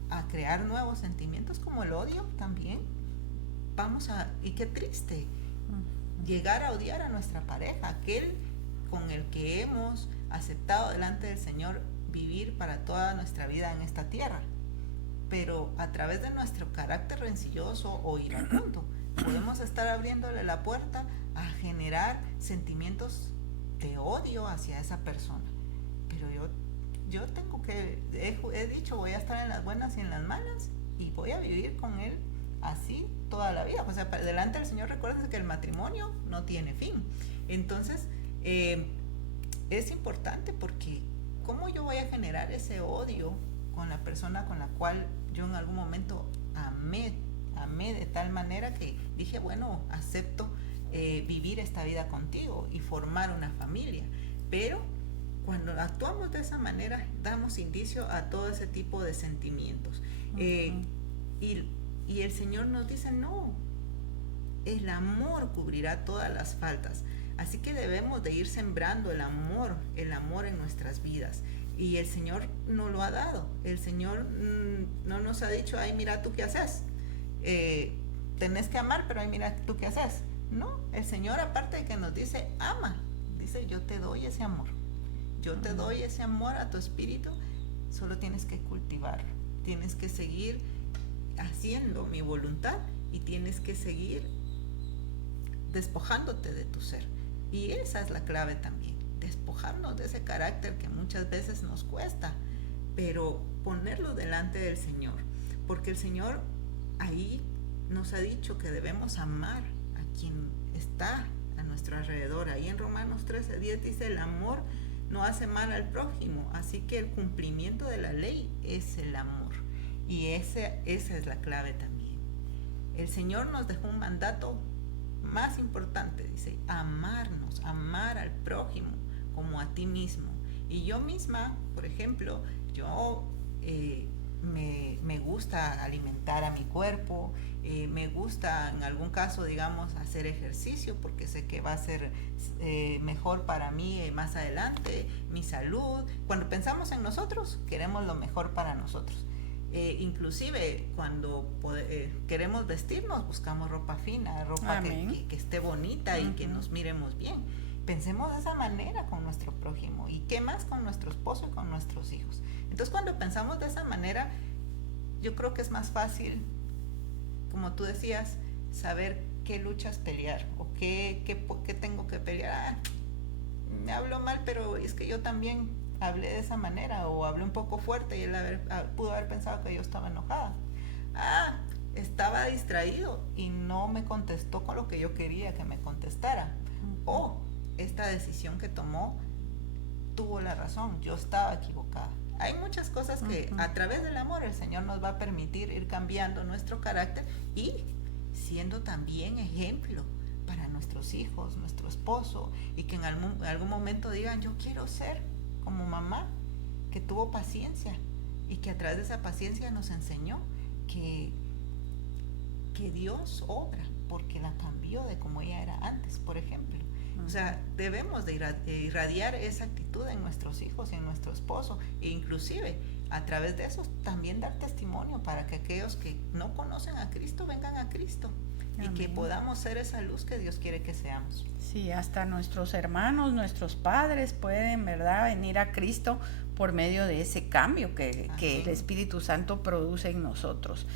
a crear nuevos sentimientos como el odio también. Y qué triste llegar a odiar a nuestra pareja, aquel con el que hemos aceptado delante del Señor vivir para toda nuestra vida en esta tierra. Pero a través de nuestro carácter rencilloso o iracundo, podemos estar abriéndole la puerta a generar sentimientos de odio hacia esa persona. Pero yo tengo que, he dicho, voy a estar en las buenas y en las malas, y voy a vivir con él así toda la vida. O sea, delante del Señor, recuerden que el matrimonio no tiene fin. Entonces, es importante, porque ¿cómo yo voy a generar ese odio con la persona con la cual yo en algún momento amé de tal manera que dije, bueno, acepto vivir esta vida contigo y formar una familia? Pero cuando actuamos de esa manera, damos indicio a todo ese tipo de sentimientos. Y el Señor nos dice, no, el amor cubrirá todas las faltas. Así que debemos de ir sembrando el amor en nuestras vidas. Y el Señor nos lo ha dado. El Señor no nos ha dicho, ay, mira tú qué haces. Tenés que amar, pero ay, mira tú qué haces. No, el Señor, aparte de que nos dice, ama, dice, yo te doy ese amor. Yo te doy ese amor a tu espíritu, solo tienes que cultivarlo. Tienes que seguir haciendo mi voluntad y tienes que seguir despojándote de tu ser. Y esa es la clave también, despojarnos de ese carácter que muchas veces nos cuesta, pero ponerlo delante del Señor, porque el Señor ahí nos ha dicho que debemos amar a quien está a nuestro alrededor. Ahí en Romanos 13:10 dice, el amor no hace mal al prójimo, así que el cumplimiento de la ley es el amor. Y esa es la clave también. El Señor nos dejó un mandato más importante, dice, amarnos, amar al prójimo como a ti mismo. Y yo misma, por ejemplo, yo me gusta alimentar a mi cuerpo, me gusta en algún caso, digamos, hacer ejercicio porque sé que va a ser mejor para mí más adelante, mi salud. Cuando pensamos en nosotros, queremos lo mejor para nosotros. Inclusive cuando queremos vestirnos, buscamos ropa fina, ropa que esté bonita y que nos miremos bien. Pensemos de esa manera con nuestro prójimo, y qué más con nuestro esposo y con nuestros hijos. Entonces, cuando pensamos de esa manera, yo creo que es más fácil, como tú decías, saber qué luchas pelear o qué tengo que pelear. Me hablo mal, pero es que yo también hablé de esa manera, o hablé un poco fuerte y él pudo haber pensado que yo estaba enojada. Estaba distraído y no me contestó con lo que yo quería que me contestara. Esta decisión que tomó tuvo la razón, yo estaba equivocada. Hay muchas cosas que a través del amor el Señor nos va a permitir ir cambiando nuestro carácter y siendo también ejemplo para nuestros hijos, nuestro esposo, y que en algún momento digan, yo quiero ser como mamá, que tuvo paciencia y que a través de esa paciencia nos enseñó que Dios obra, porque la cambió de como ella era antes, por ejemplo. O sea, debemos de irradiar esa actitud en nuestros hijos y en nuestro esposo, e inclusive a través de eso también dar testimonio para que aquellos que no conocen a Cristo vengan a Cristo. Amén. Y que podamos ser esa luz que Dios quiere que seamos. Sí, hasta nuestros hermanos, nuestros padres pueden, ¿verdad?, venir a Cristo por medio de ese cambio que el Espíritu Santo produce en nosotros.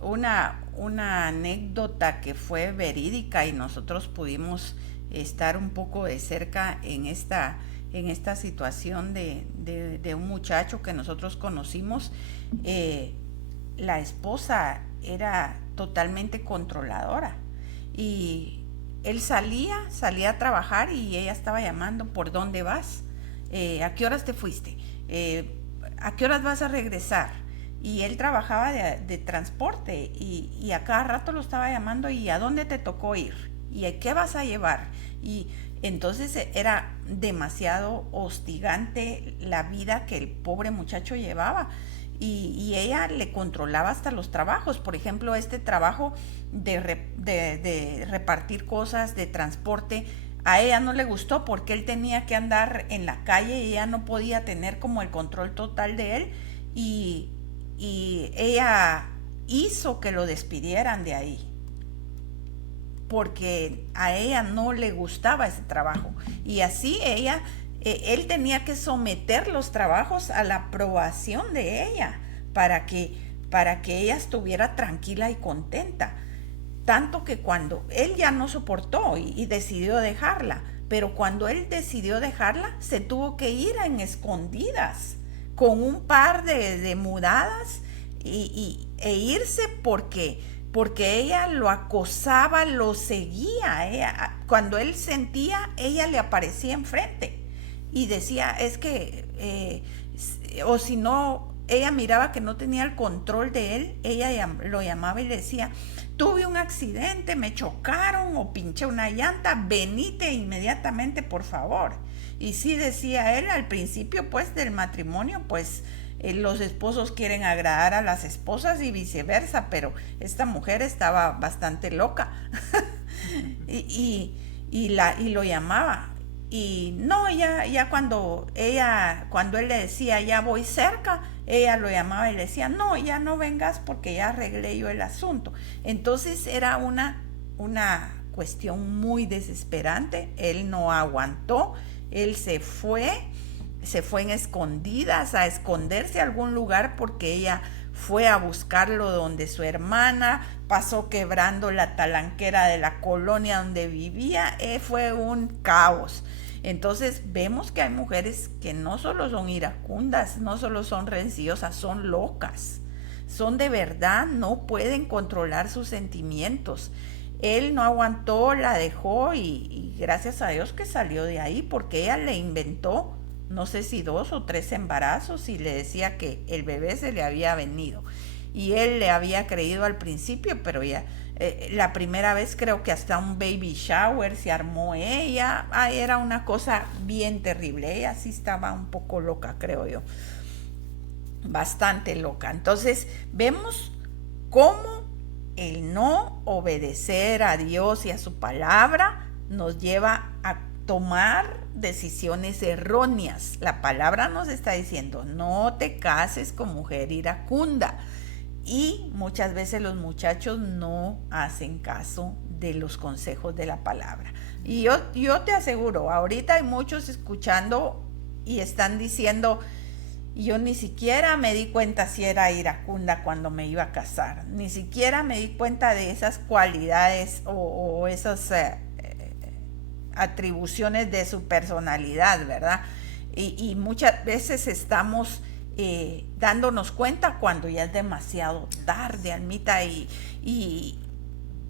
Una anécdota que fue verídica y nosotros pudimos estar un poco de cerca en esta situación de un muchacho que nosotros conocimos. La esposa era totalmente controladora y él salía a trabajar y ella estaba llamando, ¿por dónde vas? ¿A qué horas te fuiste? ¿A qué horas vas a regresar? Y él trabajaba de transporte y a cada rato lo estaba llamando, ¿y a dónde te tocó ir? ¿Y qué vas a llevar? Y entonces era demasiado hostigante la vida que el pobre muchacho llevaba. Y ella le controlaba hasta los trabajos. Por ejemplo, este trabajo de repartir cosas, de transporte, a ella no le gustó porque él tenía que andar en la calle y ella no podía tener como el control total de él. Y ella hizo que lo despidieran de ahí, porque a ella no le gustaba ese trabajo. Y así él tenía que someter los trabajos a la aprobación de ella para que ella estuviera tranquila y contenta. Tanto que cuando él ya no soportó y decidió dejarla, pero cuando él decidió dejarla, se tuvo que ir en escondidas con un par de mudadas e irse porque ella lo acosaba, lo seguía. Cuando él sentía, ella le aparecía enfrente y decía, es que, o si no, ella miraba que no tenía el control de él, ella lo llamaba y le decía, tuve un accidente, me chocaron o pinché una llanta, venite inmediatamente, por favor. Y sí, decía él, al principio pues del matrimonio, pues los esposos quieren agradar a las esposas y viceversa, pero esta mujer estaba bastante loca y lo llamaba. Y no, ya cuando él le decía, ya voy cerca, ella lo llamaba y le decía, no, ya no vengas porque ya arreglé yo el asunto. Entonces era una cuestión muy desesperante. Él no aguantó, él se fue en escondidas, a esconderse a algún lugar, porque ella fue a buscarlo donde su hermana, pasó quebrando la talanquera de la colonia donde vivía, fue un caos. Entonces vemos que hay mujeres que no solo son iracundas, no solo son renciosas, son locas, son de verdad, no pueden controlar sus sentimientos. él no aguantó, la dejó y gracias a Dios que salió de ahí, porque ella le inventó, no sé si 2 o 3 embarazos, y le decía que el bebé se le había venido. Y él le había creído al principio, pero ya la primera vez creo que hasta un baby shower se armó ella. Era una cosa bien terrible. Ella sí estaba un poco loca, creo yo. Bastante loca. Entonces vemos cómo el no obedecer a Dios y a su palabra nos lleva a tomar decisiones erróneas. La palabra nos está diciendo, no te cases con mujer iracunda. Y muchas veces los muchachos no hacen caso de los consejos de la palabra. Y yo te aseguro, ahorita hay muchos escuchando y están diciendo, yo ni siquiera me di cuenta si era iracunda cuando me iba a casar. Ni siquiera me di cuenta de esas cualidades o esas atribuciones de su personalidad, ¿verdad? Y muchas veces estamos dándonos cuenta cuando ya es demasiado tarde, Almita, y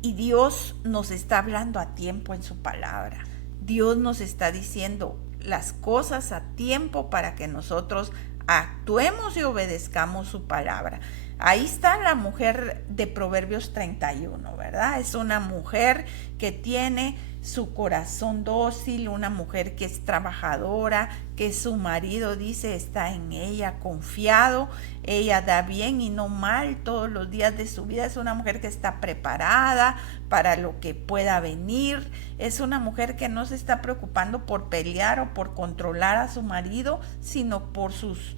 Dios nos está hablando a tiempo en su palabra. Dios nos está diciendo las cosas a tiempo para que nosotros actuemos y obedezcamos su palabra. Ahí está la mujer de Proverbios 31, ¿verdad? Es una mujer que tiene su corazón dócil, una mujer que es trabajadora, que su marido dice está en ella confiado, ella da bien y no mal todos los días de su vida. Es una mujer que está preparada para lo que pueda venir, es una mujer que no se está preocupando por pelear o por controlar a su marido, sino por sus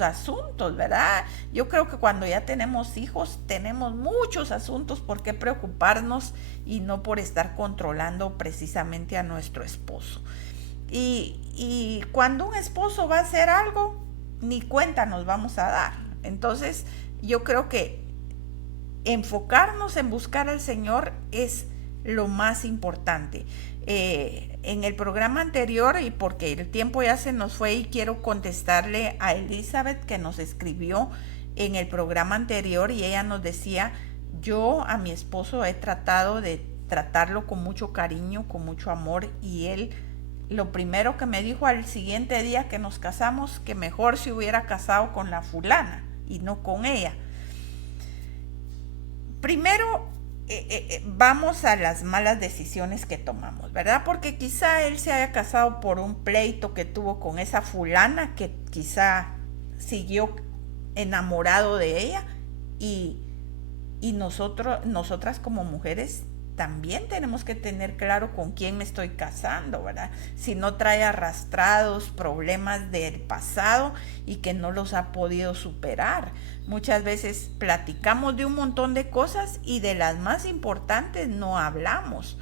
asuntos, ¿verdad? Yo creo que cuando ya tenemos hijos, tenemos muchos asuntos por qué preocuparnos y no por estar controlando precisamente a nuestro esposo. Y cuando un esposo va a hacer algo, ni cuenta nos vamos a dar. Entonces, yo creo que enfocarnos en buscar al Señor es lo más importante. En el programa anterior, y porque el tiempo ya se nos fue y quiero contestarle a Elizabeth que nos escribió en el programa anterior, y ella nos decía, yo a mi esposo he tratado de tratarlo con mucho cariño, con mucho amor, y él lo primero que me dijo al siguiente día que nos casamos, que mejor se hubiera casado con la fulana y no con ella. Primero, vamos a las malas decisiones que tomamos, ¿verdad? Porque quizá él se haya casado por un pleito que tuvo con esa fulana, que quizá siguió enamorado de ella, y nosotras como mujeres también tenemos que tener claro con quién me estoy casando, ¿verdad? Si no trae arrastrados problemas del pasado y que no los ha podido superar. Muchas veces platicamos de un montón de cosas y de las más importantes no hablamos.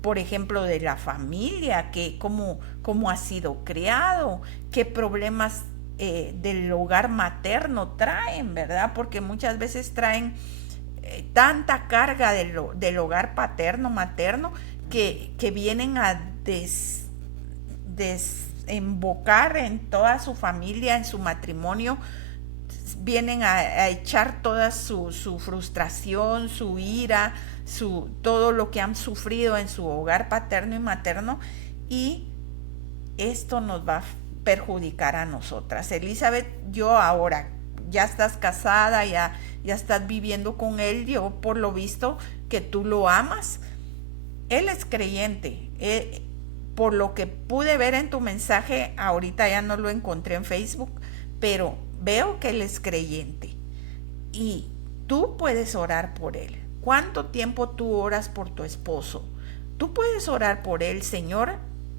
Por ejemplo, de la familia, que cómo ha sido criado, qué problemas del hogar materno traen, ¿verdad? Porque muchas veces traen tanta carga del hogar paterno, materno, que vienen a desembocar en toda su familia, en su matrimonio, vienen a echar toda su frustración, su ira, todo lo que han sufrido en su hogar paterno y materno, y esto nos va a perjudicar a nosotras. Elizabeth, yo ahora, ya estás casada, ya estás viviendo con él, yo por lo visto que tú lo amas. Él es creyente. Por lo que pude ver en tu mensaje, ahorita ya no lo encontré en Facebook, pero veo que él es creyente y tú puedes orar por él. ¿Cuánto tiempo tú oras por tu esposo? Tú puedes orar por él. Señor,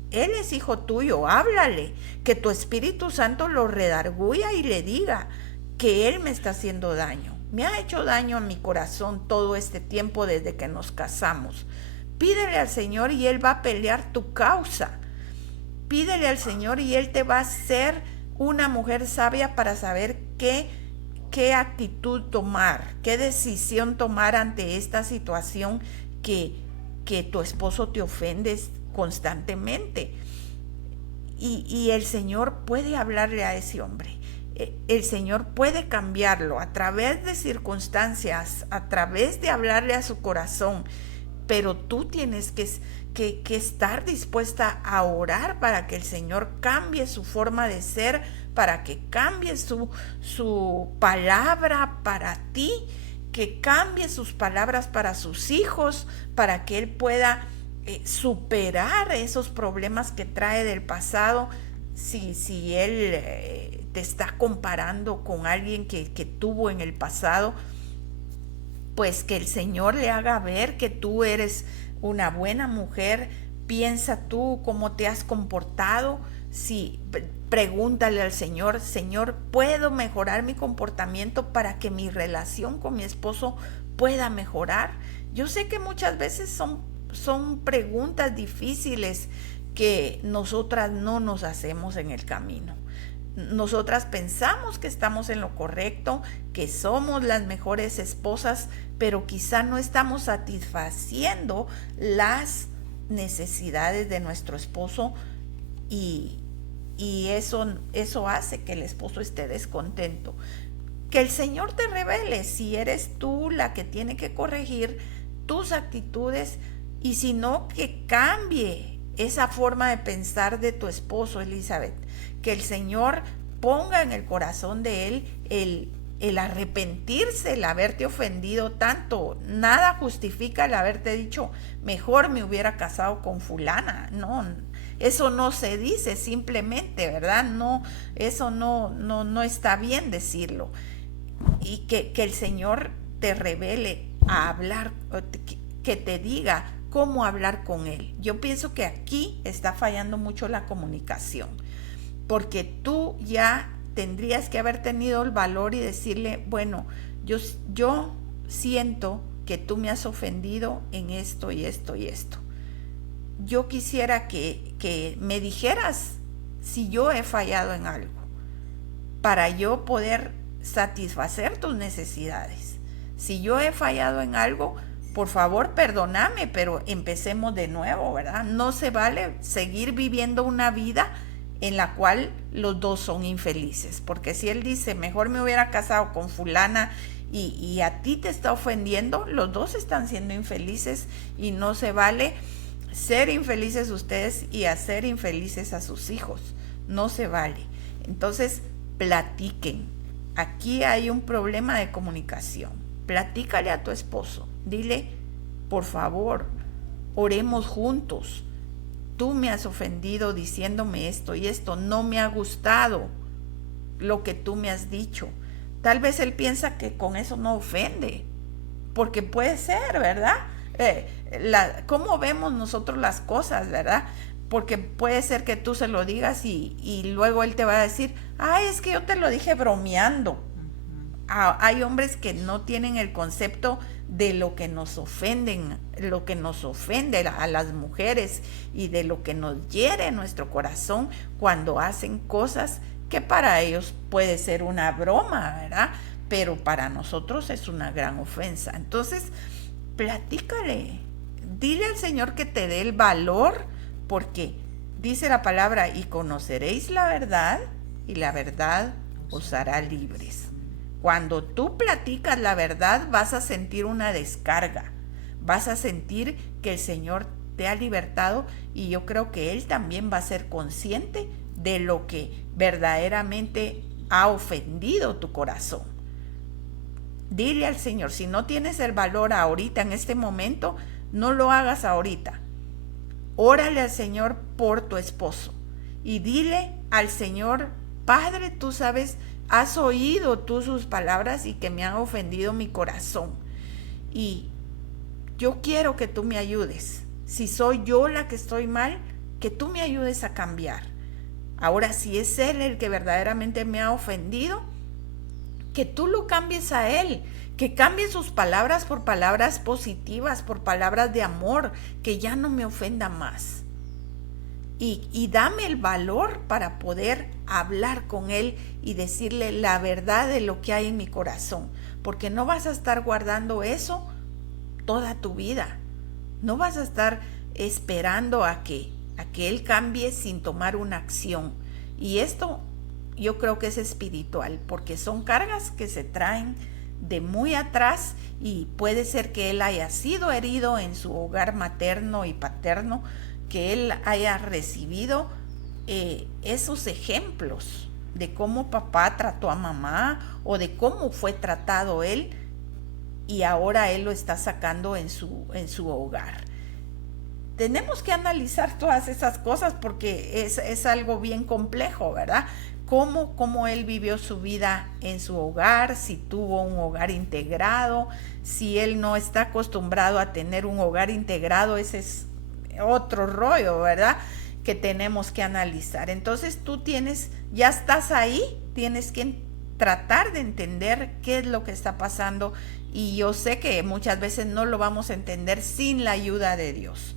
él es hijo tuyo, háblale, que tu Espíritu Santo lo redarguya y le diga que él me está haciendo daño. Me ha hecho daño a mi corazón todo este tiempo desde que nos casamos. Pídele al Señor y él va a pelear tu causa. Pídele al Señor y él te va a hacer una mujer sabia para saber qué actitud tomar, qué decisión tomar ante esta situación que tu esposo te ofende constantemente. Y el Señor puede hablarle a ese hombre. el Señor puede cambiarlo a través de circunstancias, a través de hablarle a su corazón, pero tú tienes que estar dispuesta a orar para que el Señor cambie su forma de ser, para que cambie su palabra para ti, que cambie sus palabras para sus hijos, para que Él pueda superar esos problemas que trae del pasado. Si Él te está comparando con alguien que tuvo en el pasado, pues que el Señor le haga ver que tú eres una buena mujer. Piensa tú cómo te has comportado. Si pregúntale al Señor, Señor, ¿puedo mejorar mi comportamiento para que mi relación con mi esposo pueda mejorar? Yo sé que muchas veces son preguntas difíciles que nosotras no nos hacemos en el camino. Nosotras pensamos que estamos en lo correcto, que somos las mejores esposas, pero quizá no estamos satisfaciendo las necesidades de nuestro esposo y eso hace que el esposo esté descontento. Que el Señor te revele si eres tú la que tiene que corregir tus actitudes, y si no, que cambie esa forma de pensar de tu esposo, Elizabeth. Que el Señor ponga en el corazón de él el arrepentirse, el haberte ofendido tanto. Nada justifica el haberte dicho, mejor me hubiera casado con fulana. No, eso no se dice simplemente, ¿verdad? No, eso no está bien decirlo. Y que el Señor te revele a hablar, que te diga cómo hablar con Él. Yo pienso que aquí está fallando mucho la comunicación, porque tú ya tendrías que haber tenido el valor y decirle, bueno, yo siento que tú me has ofendido en esto y esto y esto. Yo quisiera que me dijeras si yo he fallado en algo, para yo poder satisfacer tus necesidades. Si yo he fallado en algo, por favor, perdóname, pero empecemos de nuevo, ¿verdad? No se vale seguir viviendo una vida en la cual los dos son infelices, porque si él dice, mejor me hubiera casado con fulana y a ti te está ofendiendo, los dos están siendo infelices y no se vale ser infelices ustedes y hacer infelices a sus hijos. No se vale. Entonces, platiquen. Aquí hay un problema de comunicación. Platícale a tu esposo. Dile, por favor, oremos juntos. Tú me has ofendido diciéndome esto y esto. No me ha gustado lo que tú me has dicho. Tal vez él piensa que con eso no ofende, porque puede ser, ¿verdad? ¿Cómo vemos nosotros las cosas, verdad? Porque puede ser que tú se lo digas y luego él te va a decir, es que yo te lo dije bromeando. Hay hombres que no tienen el concepto de lo que nos ofenden, lo que nos ofende a las mujeres y de lo que nos hiere nuestro corazón cuando hacen cosas que para ellos puede ser una broma, ¿verdad? Pero para nosotros es una gran ofensa. Entonces, platícale, dile al Señor que te dé el valor, porque dice la palabra, y conoceréis la verdad, y la verdad os hará libres. Cuando tú platicas la verdad, vas a sentir una descarga, vas a sentir que el Señor te ha libertado, y yo creo que Él también va a ser consciente de lo que verdaderamente ha ofendido tu corazón. Dile al Señor, si no tienes el valor ahorita, en este momento, no lo hagas ahorita. Órale al Señor por tu esposo y dile al Señor, Padre, tú sabes, has oído tú sus palabras y que me han ofendido mi corazón. Y yo quiero que tú me ayudes. Si soy yo la que estoy mal, que tú me ayudes a cambiar. Ahora, si es Él el que verdaderamente me ha ofendido, que tú lo cambies a Él, que cambie sus palabras por palabras positivas, por palabras de amor, que ya no me ofenda más. Y dame el valor para poder hablar con Él y decirle la verdad de lo que hay en mi corazón, porque no vas a estar guardando eso toda tu vida. No vas a estar esperando a que Él cambie sin tomar una acción. Y esto yo creo que es espiritual, porque son cargas que se traen de muy atrás, y puede ser que él haya sido herido en su hogar materno y paterno, que él haya recibido esos ejemplos de cómo papá trató a mamá o de cómo fue tratado él, y ahora él lo está sacando en su hogar. Tenemos que analizar todas esas cosas porque es algo bien complejo, ¿verdad? Cómo él vivió su vida en su hogar, si tuvo un hogar integrado, si él no está acostumbrado a tener un hogar integrado, ese es otro rollo, ¿verdad? Que tenemos que analizar. Entonces tú ya estás ahí, tienes que tratar de entender qué es lo que está pasando, y yo sé que muchas veces no lo vamos a entender sin la ayuda de Dios.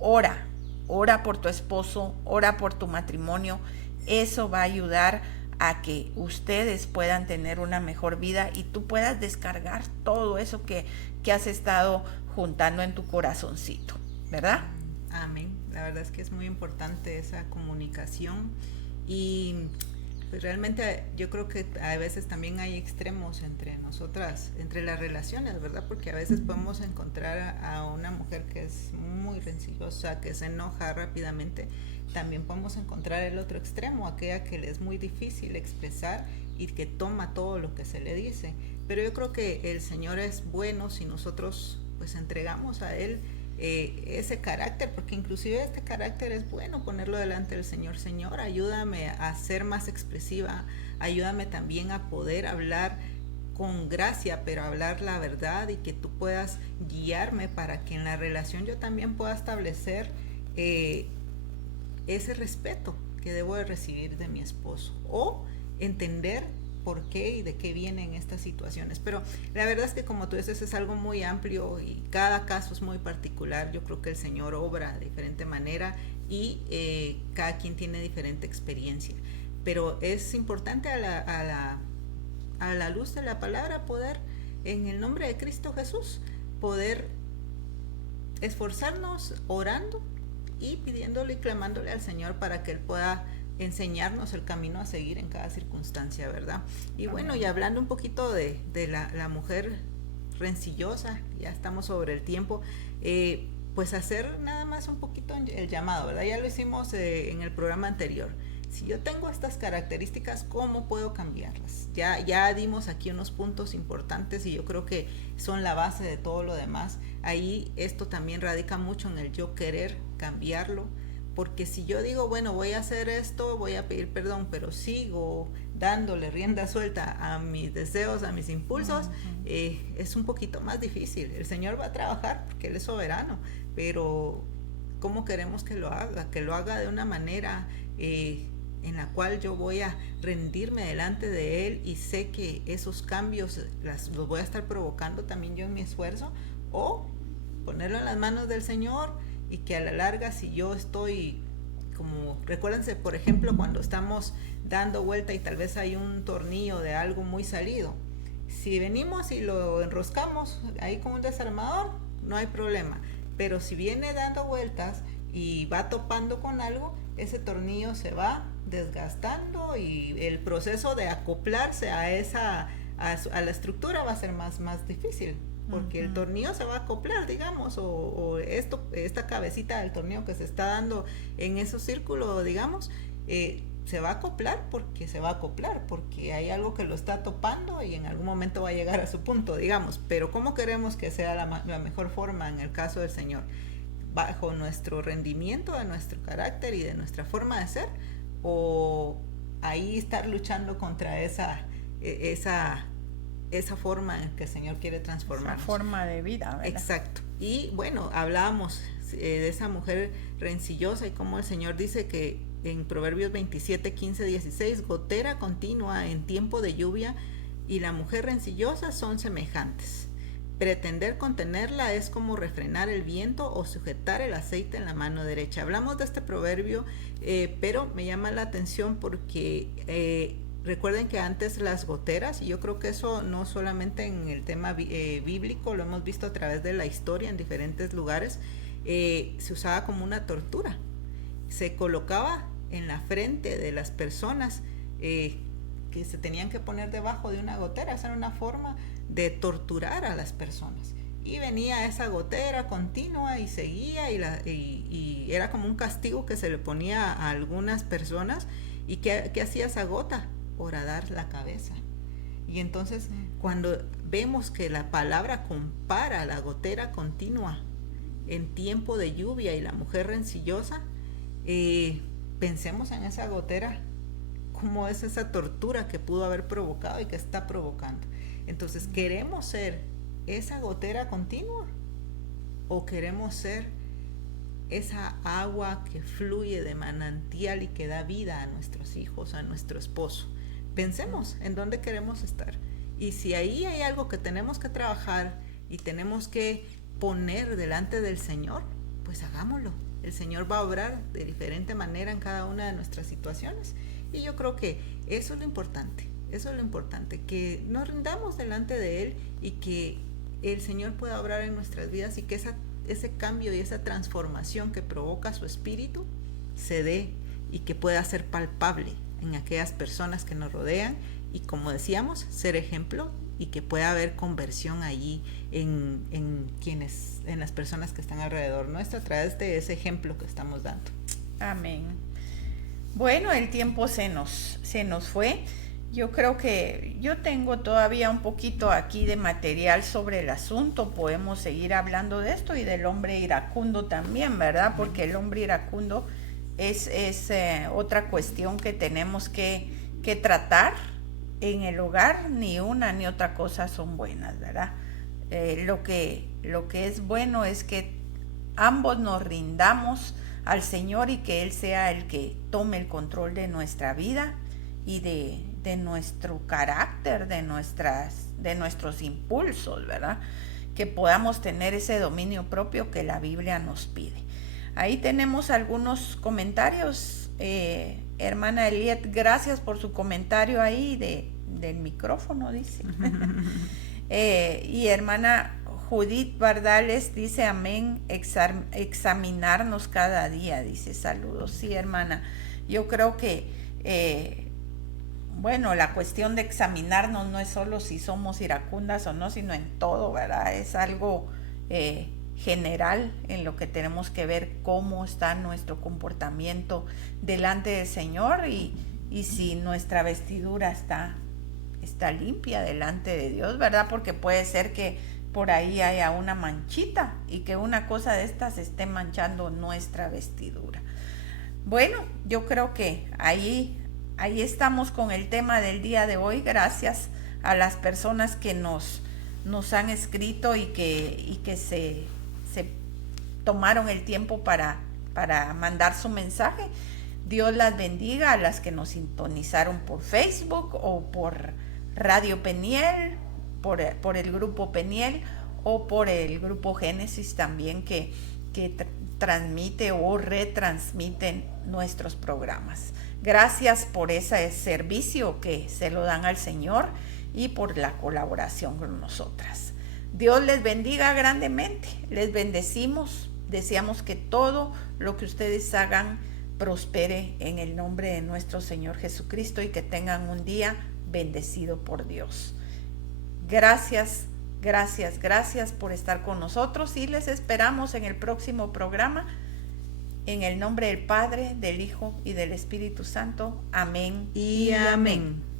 Ora por tu esposo, ora por tu matrimonio. Eso va a ayudar a que ustedes puedan tener una mejor vida y tú puedas descargar todo eso que has estado juntando en tu corazoncito, ¿verdad? Amén. La verdad es que es muy importante esa comunicación, y pues realmente yo creo que a veces también hay extremos entre nosotras, entre las relaciones, ¿verdad? Porque a veces podemos encontrar a una mujer que es muy rencillosa, que se enoja rápidamente. También podemos encontrar el otro extremo, aquella que le es muy difícil expresar y que toma todo lo que se le dice. Pero yo creo que el Señor es bueno si nosotros pues entregamos a Él ese carácter, porque inclusive este carácter es bueno ponerlo delante del Señor. Señor, ayúdame a ser más expresiva, ayúdame también a poder hablar con gracia, pero hablar la verdad, y que tú puedas guiarme para que en la relación yo también pueda establecer ese respeto que debo de recibir de mi esposo, o entender por qué y de qué vienen estas situaciones. Pero la verdad es que, como tú dices, es algo muy amplio y cada caso es muy particular. Yo creo que el Señor obra de diferente manera y cada quien tiene diferente experiencia. Pero es importante a la luz de la palabra poder, en el nombre de Cristo Jesús, poder esforzarnos orando y pidiéndole y clamándole al Señor para que Él pueda enseñarnos el camino a seguir en cada circunstancia, ¿verdad? Y bueno, y hablando un poquito de la mujer rencillosa, ya estamos sobre el tiempo, pues hacer nada más un poquito el llamado, ¿verdad? Ya lo hicimos en el programa anterior. Si yo tengo estas características, ¿cómo puedo cambiarlas? Ya dimos aquí unos puntos importantes y yo creo que son la base de todo lo demás. Ahí esto también radica mucho en el yo querer cambiarlo, porque si yo digo, bueno, voy a hacer esto, voy a pedir perdón, pero sigo dándole rienda suelta a mis deseos, a mis impulsos, es un poquito más difícil. El Señor va a trabajar porque Él es soberano, pero ¿cómo queremos que lo haga? Que lo haga de una manera en la cual yo voy a rendirme delante de Él y sé que esos cambios los voy a estar provocando también yo en mi esfuerzo, o ponerlo en las manos del Señor, y que a la larga, si yo estoy como, recuérdense por ejemplo cuando estamos dando vuelta y tal vez hay un tornillo de algo muy salido, si venimos y lo enroscamos ahí con un desarmador, no hay problema, pero si viene dando vueltas y va topando con algo, ese tornillo se va desgastando y el proceso de acoplarse a la estructura va a ser más difícil, porque el tornillo se va a acoplar, digamos, o esta cabecita del tornillo que se está dando en ese círculo, digamos, se va a acoplar porque hay algo que lo está topando y en algún momento va a llegar a su punto, digamos. Pero ¿cómo queremos que sea la mejor forma en el caso del Señor? ¿Bajo nuestro rendimiento, de nuestro carácter y de nuestra forma de ser? ¿O ahí estar luchando contra esa forma en que el Señor quiere transformarnos? Esa forma de vida, ¿verdad? Exacto. Y bueno, hablábamos de esa mujer rencillosa y cómo el Señor dice que en Proverbios 27, 15, 16, gotera continua en tiempo de lluvia y la mujer rencillosa son semejantes. Pretender contenerla es como refrenar el viento o sujetar el aceite en la mano derecha. Hablamos de este proverbio, pero me llama la atención porque recuerden que antes las goteras, y yo creo que eso no solamente en el tema bíblico, lo hemos visto a través de la historia en diferentes lugares, se usaba como una tortura. Se colocaba en la frente de las personas que se tenían que poner debajo de una gotera. Esa era una forma de torturar a las personas. Y venía esa gotera continua y seguía, y era como un castigo que se le ponía a algunas personas. ¿Y qué hacía esa gota? Horadar la cabeza. Y entonces cuando vemos que la palabra compara la gotera continua en tiempo de lluvia y la mujer rencillosa, pensemos en esa gotera, cómo es esa tortura que pudo haber provocado y que está provocando. Entonces, ¿queremos ser esa gotera continua o queremos ser esa agua que fluye de manantial y que da vida a nuestros hijos, a nuestro esposo? Pensemos en dónde queremos estar. Y si ahí hay algo que tenemos que trabajar y tenemos que poner delante del Señor, pues hagámoslo. El Señor va a obrar de diferente manera en cada una de nuestras situaciones. Y yo creo que eso es lo importante. Eso es lo importante, que nos rindamos delante de Él y que el Señor pueda obrar en nuestras vidas y que ese cambio y esa transformación que provoca su espíritu se dé y que pueda ser palpable en aquellas personas que nos rodean y, como decíamos, ser ejemplo y que pueda haber conversión allí en las personas que están alrededor nuestro a través de ese ejemplo que estamos dando. Amén. Bueno, el tiempo se nos fue. Yo creo que yo tengo todavía un poquito aquí de material sobre el asunto. Podemos seguir hablando de esto y del hombre iracundo también, ¿verdad? Porque el hombre iracundo es otra cuestión que tenemos que tratar en el hogar. Ni una ni otra cosa son buenas, ¿verdad? Lo que es bueno es que ambos nos rindamos al Señor y que Él sea el que tome el control de nuestra vida y de nuestro carácter, de nuestros impulsos, ¿verdad? Que podamos tener ese dominio propio que la Biblia nos pide. Ahí tenemos algunos comentarios. Hermana Eliet, gracias por su comentario ahí del micrófono, dice. Y hermana Judith Bardales dice amén, examinarnos cada día, dice saludos. Sí, hermana, yo creo que bueno, la cuestión de examinarnos no es solo si somos iracundas o no, sino en todo, ¿verdad? Es algo general en lo que tenemos que ver cómo está nuestro comportamiento delante del Señor y si nuestra vestidura está limpia delante de Dios, ¿verdad? Porque puede ser que por ahí haya una manchita y que una cosa de estas esté manchando nuestra vestidura. Bueno, yo creo que ahí estamos con el tema del día de hoy. Gracias a las personas que nos han escrito y que se tomaron el tiempo para mandar su mensaje. Dios las bendiga a las que nos sintonizaron por Facebook o por Radio Peniel, por el grupo Peniel o por el grupo Génesis también que transmite o retransmiten nuestros programas. Gracias por ese servicio que se lo dan al Señor y por la colaboración con nosotras. Dios les bendiga grandemente. Les bendecimos. Deseamos que todo lo que ustedes hagan prospere en el nombre de nuestro Señor Jesucristo y que tengan un día bendecido por Dios. Gracias por estar con nosotros y les esperamos en el próximo programa. En el nombre del Padre, del Hijo y del Espíritu Santo. Amén y amén.